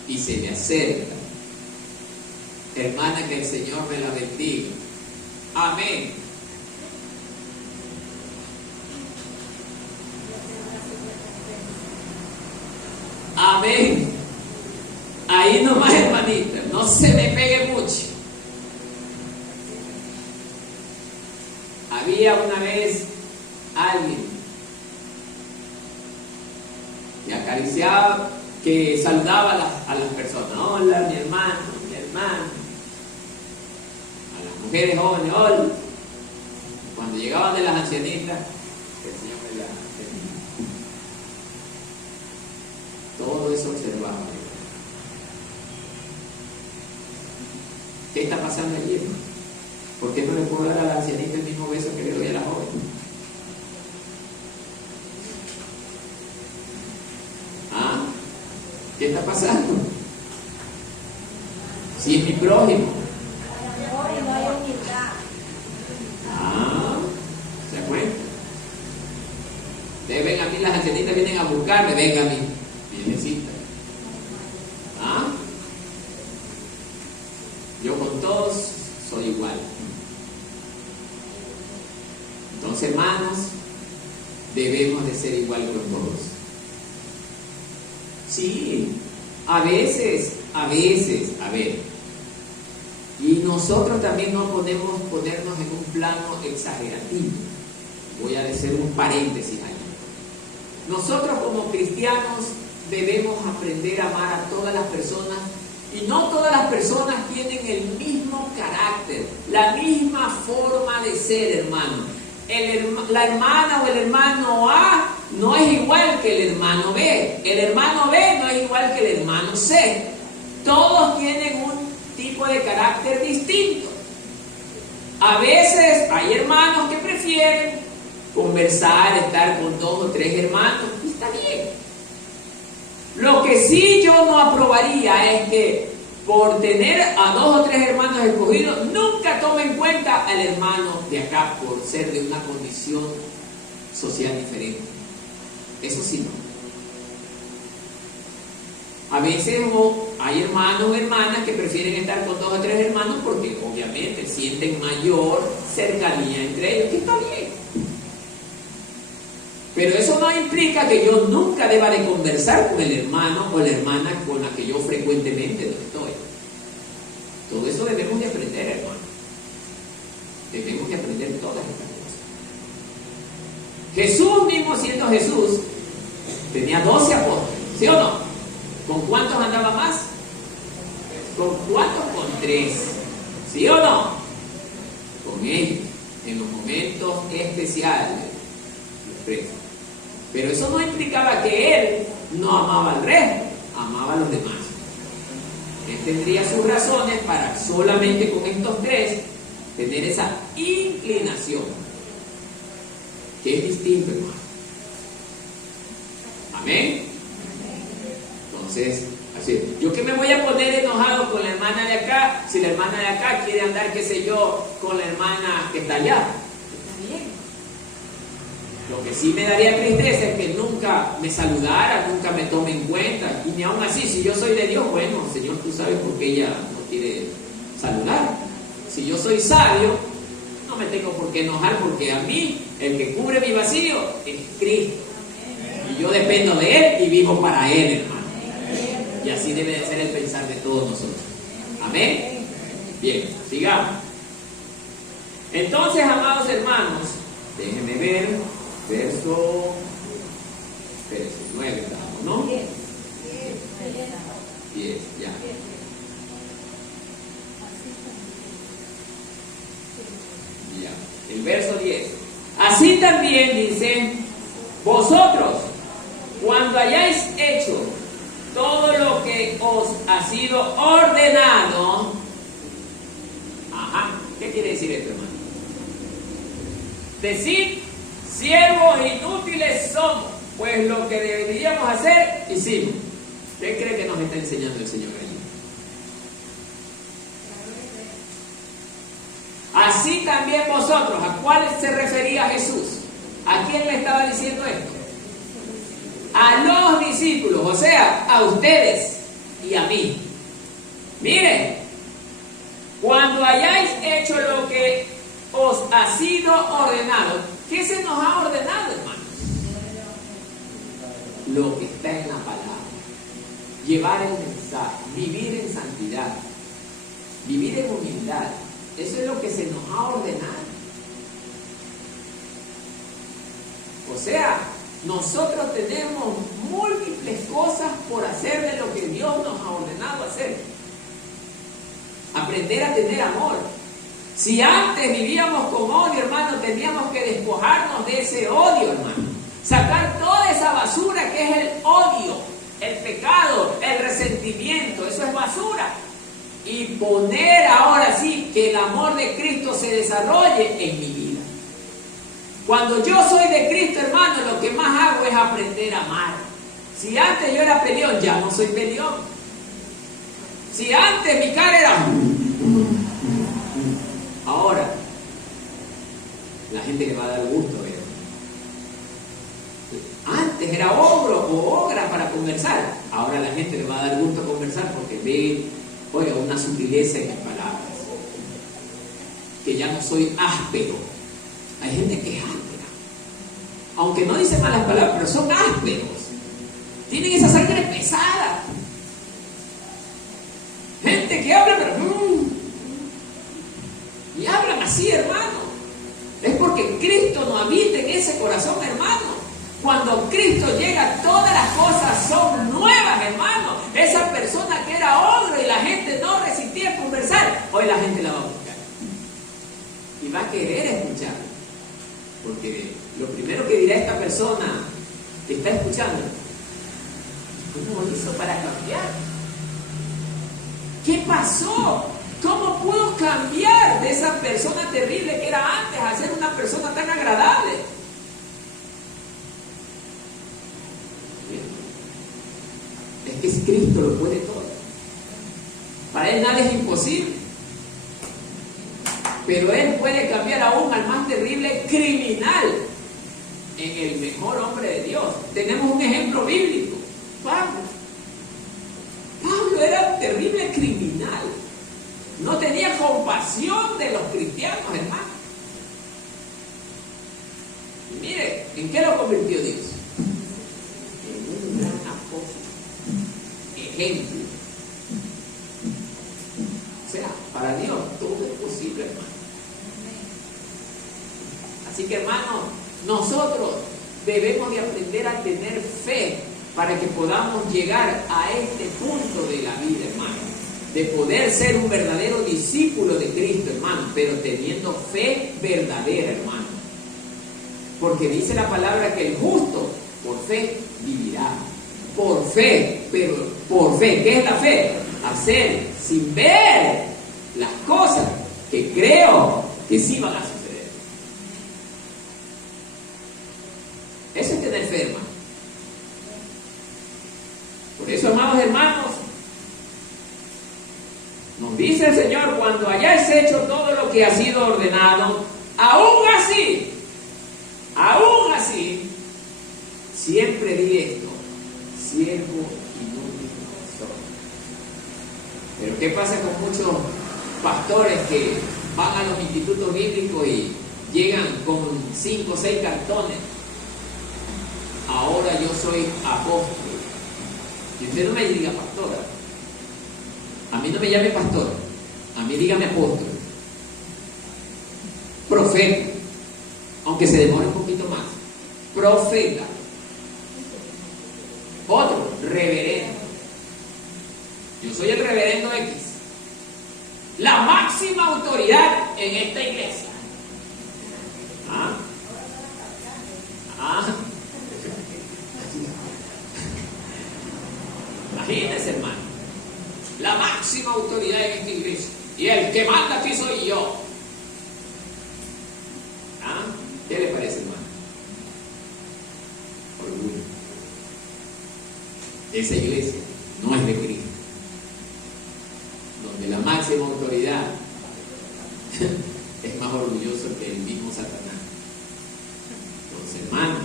y se le acerca. Hermana, que el Señor me la bendiga. Amén. Amén. Ahí nomás, hermanita, no se me pegue mucho. Había una vez alguien que acariciaba, que saludaba a las personas. Hola, mi hermano, mi hermana. A las mujeres jóvenes, hola. Cuando llegaban de las ancianitas, el Señor me la bendiga. Todo eso observaba. ¿Qué está pasando allí, hermano? ¿Por qué no le puedo dar a la ancianita el mismo beso que le doy a la joven? ¿Ah? ¿Qué está pasando? Si es mi prójimo. Ah, ¿se da cuenta? Ustedes ven a mí, las ancianitas vienen a buscarme, venga a mí, viejecita. ¿Ah? Yo con todos soy igual. Entonces, hermanos, debemos de ser igual con todos. Sí, a veces, a ver. Y nosotros también no podemos ponernos en un plano exagerativo. Voy a hacer un paréntesis ahí. Nosotros como cristianos debemos aprender a amar a todas las personas. Y no todas las personas tienen el mismo carácter, la misma forma de ser, hermano. La hermana o el hermano A no es igual que el hermano B. El hermano B no es igual que el hermano C. Todos tienen un tipo de carácter distinto. A veces hay hermanos que prefieren conversar, estar con 2 o 3 hermanos. Y está bien. Lo que sí yo no aprobaría es que por tener a 2 o 3 hermanos escogidos, nunca tome en cuenta al hermano de acá por ser de una condición social diferente. Eso sí no. A veces hay hermanos o hermanas que prefieren estar con 2 o 3 hermanos porque obviamente sienten mayor cercanía entre ellos, que está bien. Pero eso no implica que yo nunca deba de conversar con el hermano o la hermana con la que yo frecuentemente no estoy. Todo eso debemos de aprender, hermano. Debemos de aprender todas estas cosas. Jesús mismo, siendo Jesús, tenía 12 apóstoles, ¿sí o no? ¿Con cuántos andaba más? ¿Con cuántos? Con 3, ¿sí o no? Con ellos, en los momentos especiales, los 3. Pero eso no implicaba que él no amaba al resto, amaba a los demás. Él tendría sus razones para solamente con estos 3 tener esa inclinación, que es distinto, hermano. Amén. Entonces, así, ¿yo qué me voy a poner enojado con la hermana de acá si la hermana de acá quiere andar, qué sé yo, con la hermana que está allá? Está bien. Lo que sí me daría tristeza es que nunca me saludara, nunca me tome en cuenta. Y ni aún así, si yo soy de Dios, bueno, Señor, tú sabes por qué ella no quiere saludar. Si yo soy sabio, no me tengo por qué enojar, porque a mí, el que cubre mi vacío es Cristo. Y yo dependo de Él y vivo para Él, hermano. Y así debe de ser el pensar de todos nosotros. Amén. Bien, sigamos. Entonces, amados hermanos, déjenme ver. Verso 9, ¿no? Así también dice, vosotros, cuando hayáis hecho todo lo que os ha sido ordenado. Ajá, ¿qué quiere decir esto, hermano? Decid, siervos inútiles somos, pues lo que deberíamos hacer, hicimos. ¿Qué cree que nos está enseñando el Señor allí? Así también vosotros, ¿a cuál se refería Jesús? ¿A quién le estaba diciendo esto? A los discípulos, o sea, a ustedes y a mí. Miren, cuando hayáis hecho lo que os ha sido ordenado, ¿qué se nos ha ordenado, hermanos? Lo que está en la palabra. Llevar el mensaje, vivir en santidad, vivir en humildad. Eso es lo que se nos ha ordenado. O sea, nosotros tenemos múltiples cosas por hacer de lo que Dios nos ha ordenado hacer. Aprender a tener amor. Si antes vivíamos con odio, hermano, teníamos que despojarnos de ese odio, hermano. Sacar toda esa basura que es el odio, el pecado, el resentimiento. Eso es basura. Y poner ahora sí que el amor de Cristo se desarrolle en mi vida. Cuando yo soy de Cristo, hermano, lo que más hago es aprender a amar. Si antes yo era peleón, ya no soy peleón. Si antes mi cara era... Ahora, la gente le va a dar gusto, ¿verdad? Antes era ogro o ogra para conversar. Ahora la gente le va a dar gusto conversar porque ve, oiga, una sutileza en las palabras. Que ya no soy áspero. Hay gente que es áspera. Aunque no dice malas palabras, pero son ásperos. Tienen esa sangre pesada. Gente que habla, pero... y hablan así, hermano. Es porque Cristo no habita en ese corazón, hermano. Cuando Cristo llega, todas las cosas son nuevas, hermano. Esa persona que era ogro y la gente no resistía conversar, hoy la gente la va a buscar. Y va a querer escuchar. Porque lo primero que dirá esta persona que está escuchando, ¿cómo hizo para cambiar? ¿Qué pasó? ¿Cómo puedo cambiar de esa persona terrible que era antes a ser una persona tan agradable? Es que Cristo lo puede todo. Para Él nada es imposible. Pero Él puede cambiar aún al más terrible criminal en el mejor hombre de Dios. Tenemos un ejemplo bíblico. Pablo. Pablo era un terrible criminal. No tenía compasión de los cristianos, hermano. Y mire, ¿en qué lo convirtió Dios? En un gran apóstol. Ejemplo. O sea, para Dios todo es posible, hermano. Así que, hermano, nosotros debemos de aprender a tener fe para que podamos llegar a este punto de la vida, hermano. De poder ser un verdadero discípulo de Cristo, hermano, pero teniendo fe verdadera, hermano. Porque dice la palabra que el justo por fe vivirá. Por fe, pero por fe. ¿Qué es la fe? Hacer sin ver las cosas que creo que sí van a suceder. Eso es tener fe, hermano. Por eso, amados hermanos, nos dice el Señor, cuando hayáis hecho todo lo que ha sido ordenado, aún así, siempre di esto, siervo inútil soy. Pero ¿qué pasa con muchos pastores que van a los institutos bíblicos y llegan con 5 o 6 cartones? Ahora yo soy apóstol. Y usted no me diga pastora. A mí no me llame pastor. A mí dígame apóstol. Profeta. Aunque se demore un poquito más. Profeta. Otro, reverendo. Yo soy el reverendo X. La máxima autoridad en esta iglesia. ¿Ah? Imagínense, hermano, la máxima autoridad en esta iglesia y el que manda aquí soy yo. ¿Ah? ¿Qué le parece, hermano? Orgullo. Esa iglesia no es de Cristo, donde la máxima autoridad es más orgulloso que el mismo Satanás. Entonces, hermano,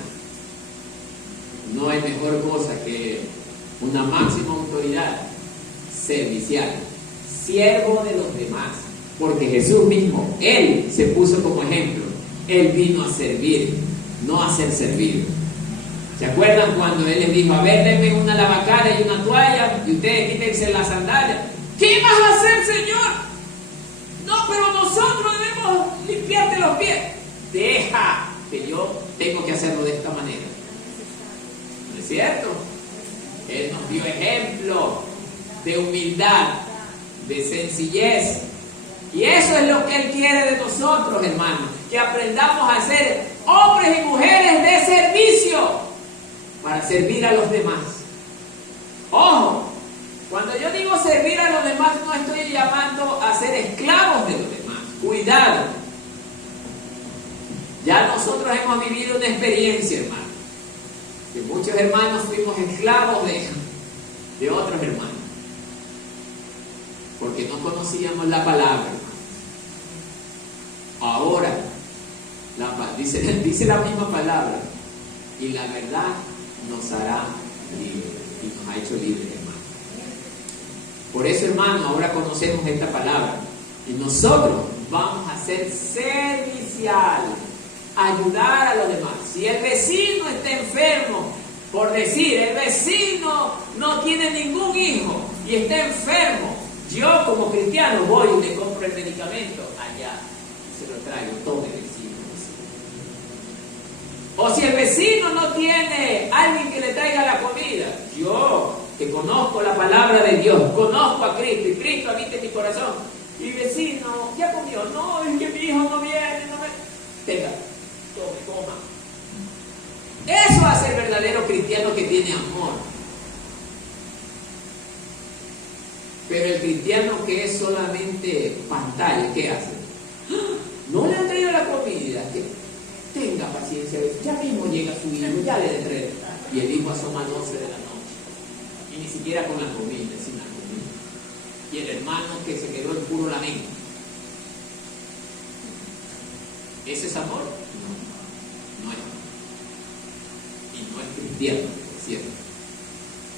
no hay mejor cosa que una máxima autoridad servicial, siervo de los demás, porque Jesús mismo, Él se puso como ejemplo. Él vino a servir, no a ser servido. ¿Se acuerdan cuando Él les dijo, a ver, denme una lavacara y una toalla y ustedes quítense las sandalias? ¿Qué vas a hacer, Señor? No, pero nosotros debemos limpiarte los pies. Deja que yo tengo que hacerlo de esta manera. ¿No es cierto? Él nos dio ejemplo de humildad, de sencillez. Y eso es lo que Él quiere de nosotros, hermanos. Que aprendamos a ser hombres y mujeres de servicio para servir a los demás. Ojo, cuando yo digo servir a los demás, no estoy llamando a ser esclavos de los demás. Cuidado. Ya nosotros hemos vivido una experiencia, hermano, que muchos hermanos fuimos esclavos de otros hermanos, porque no conocíamos la palabra, hermano. Ahora, dice la misma palabra, y la verdad nos hará libres, y nos ha hecho libres, hermano. Por eso, hermano, ahora conocemos esta palabra, y nosotros vamos a ser serviciales, ayudar a los demás. Si el vecino está enfermo, por decir, el vecino no tiene ningún hijo y está enfermo, yo como cristiano voy y le compro el medicamento allá, y se lo traigo, tome vecino. O si el vecino no tiene alguien que le traiga la comida, yo que conozco la palabra de Dios, conozco a Cristo y Cristo habita en mi corazón, y vecino, ¿ya comió? No, es que mi hijo no viene, no me... Tenga, tome, coma. Eso hace el verdadero cristiano que tiene amor. Pero el cristiano que es solamente pantalla, ¿qué hace? No le han traído la comida, que tenga paciencia, ya mismo llega su hijo, ya le trae. Y el hijo asoma a 12 de la noche, y ni siquiera con la comida, sin la comida. Y el hermano que se quedó en puro lamento. ¿Ese es amor? No, no es amor. Y no es cristiano, por cierto,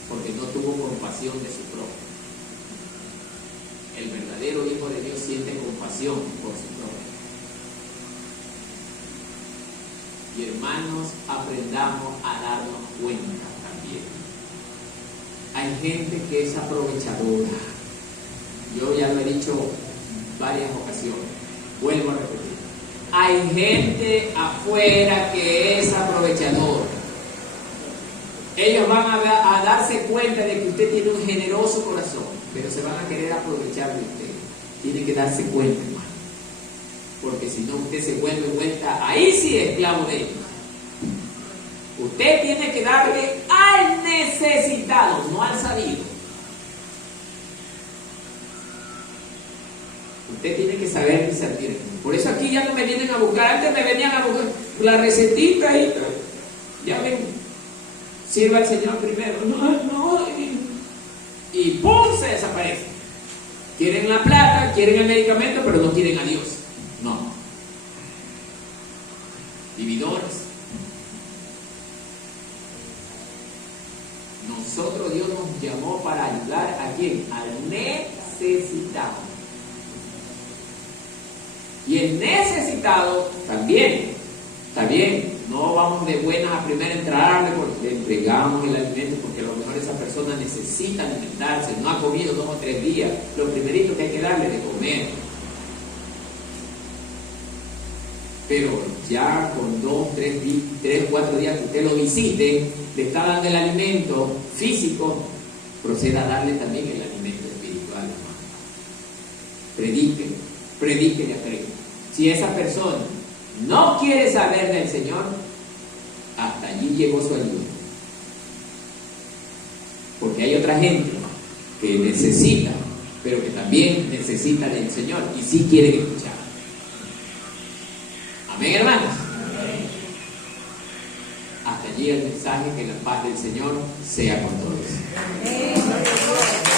porque no tuvo compasión de su prójimo. El verdadero Hijo de Dios siente compasión por su prójimo. Y hermanos, aprendamos a darnos cuenta también. Hay gente que es aprovechadora. Yo ya lo he dicho varias ocasiones. Vuelvo a repetir. Hay gente afuera que es aprovechadora. Ellos van a darse cuenta de que usted tiene un generoso corazón, pero se van a querer aprovechar de usted. Tiene que darse cuenta, hermano. Porque si no, usted se vuelve vuelta, ahí sí esclavo de ellos. Usted tiene que darle al necesitado, no al sabido. Usted tiene que saber discernir. Por eso aquí ya no me vienen a buscar. Antes me venían a buscar la recetita y ya ven, sirva al Señor primero. No, y ¡pum! Se desaparece. Quieren la plata, quieren el medicamento, pero no quieren a Dios. No. Vividores. Nosotros, Dios nos llamó para ayudar a quién? Al necesitado. Y el necesitado también, no vamos de buenas a primero entrarle porque le entregamos el alimento, porque a lo mejor esa persona necesita alimentarse, no ha comido 2 o 3 días, lo primerito que hay que darle es de comer. Pero ya con 2, 3, 4 días que usted lo visite, le está dando el alimento físico, proceda a darle también el alimento espiritual, hermano. Predíquele a Cristo. Si esa persona no quiere saber del Señor, hasta allí llegó su ayuda. porque hay otra gente que necesita, pero que también necesita del Señor y sí quieren escuchar. Amén, hermanos. Hasta allí el mensaje, que la paz del Señor sea con todos. Amén.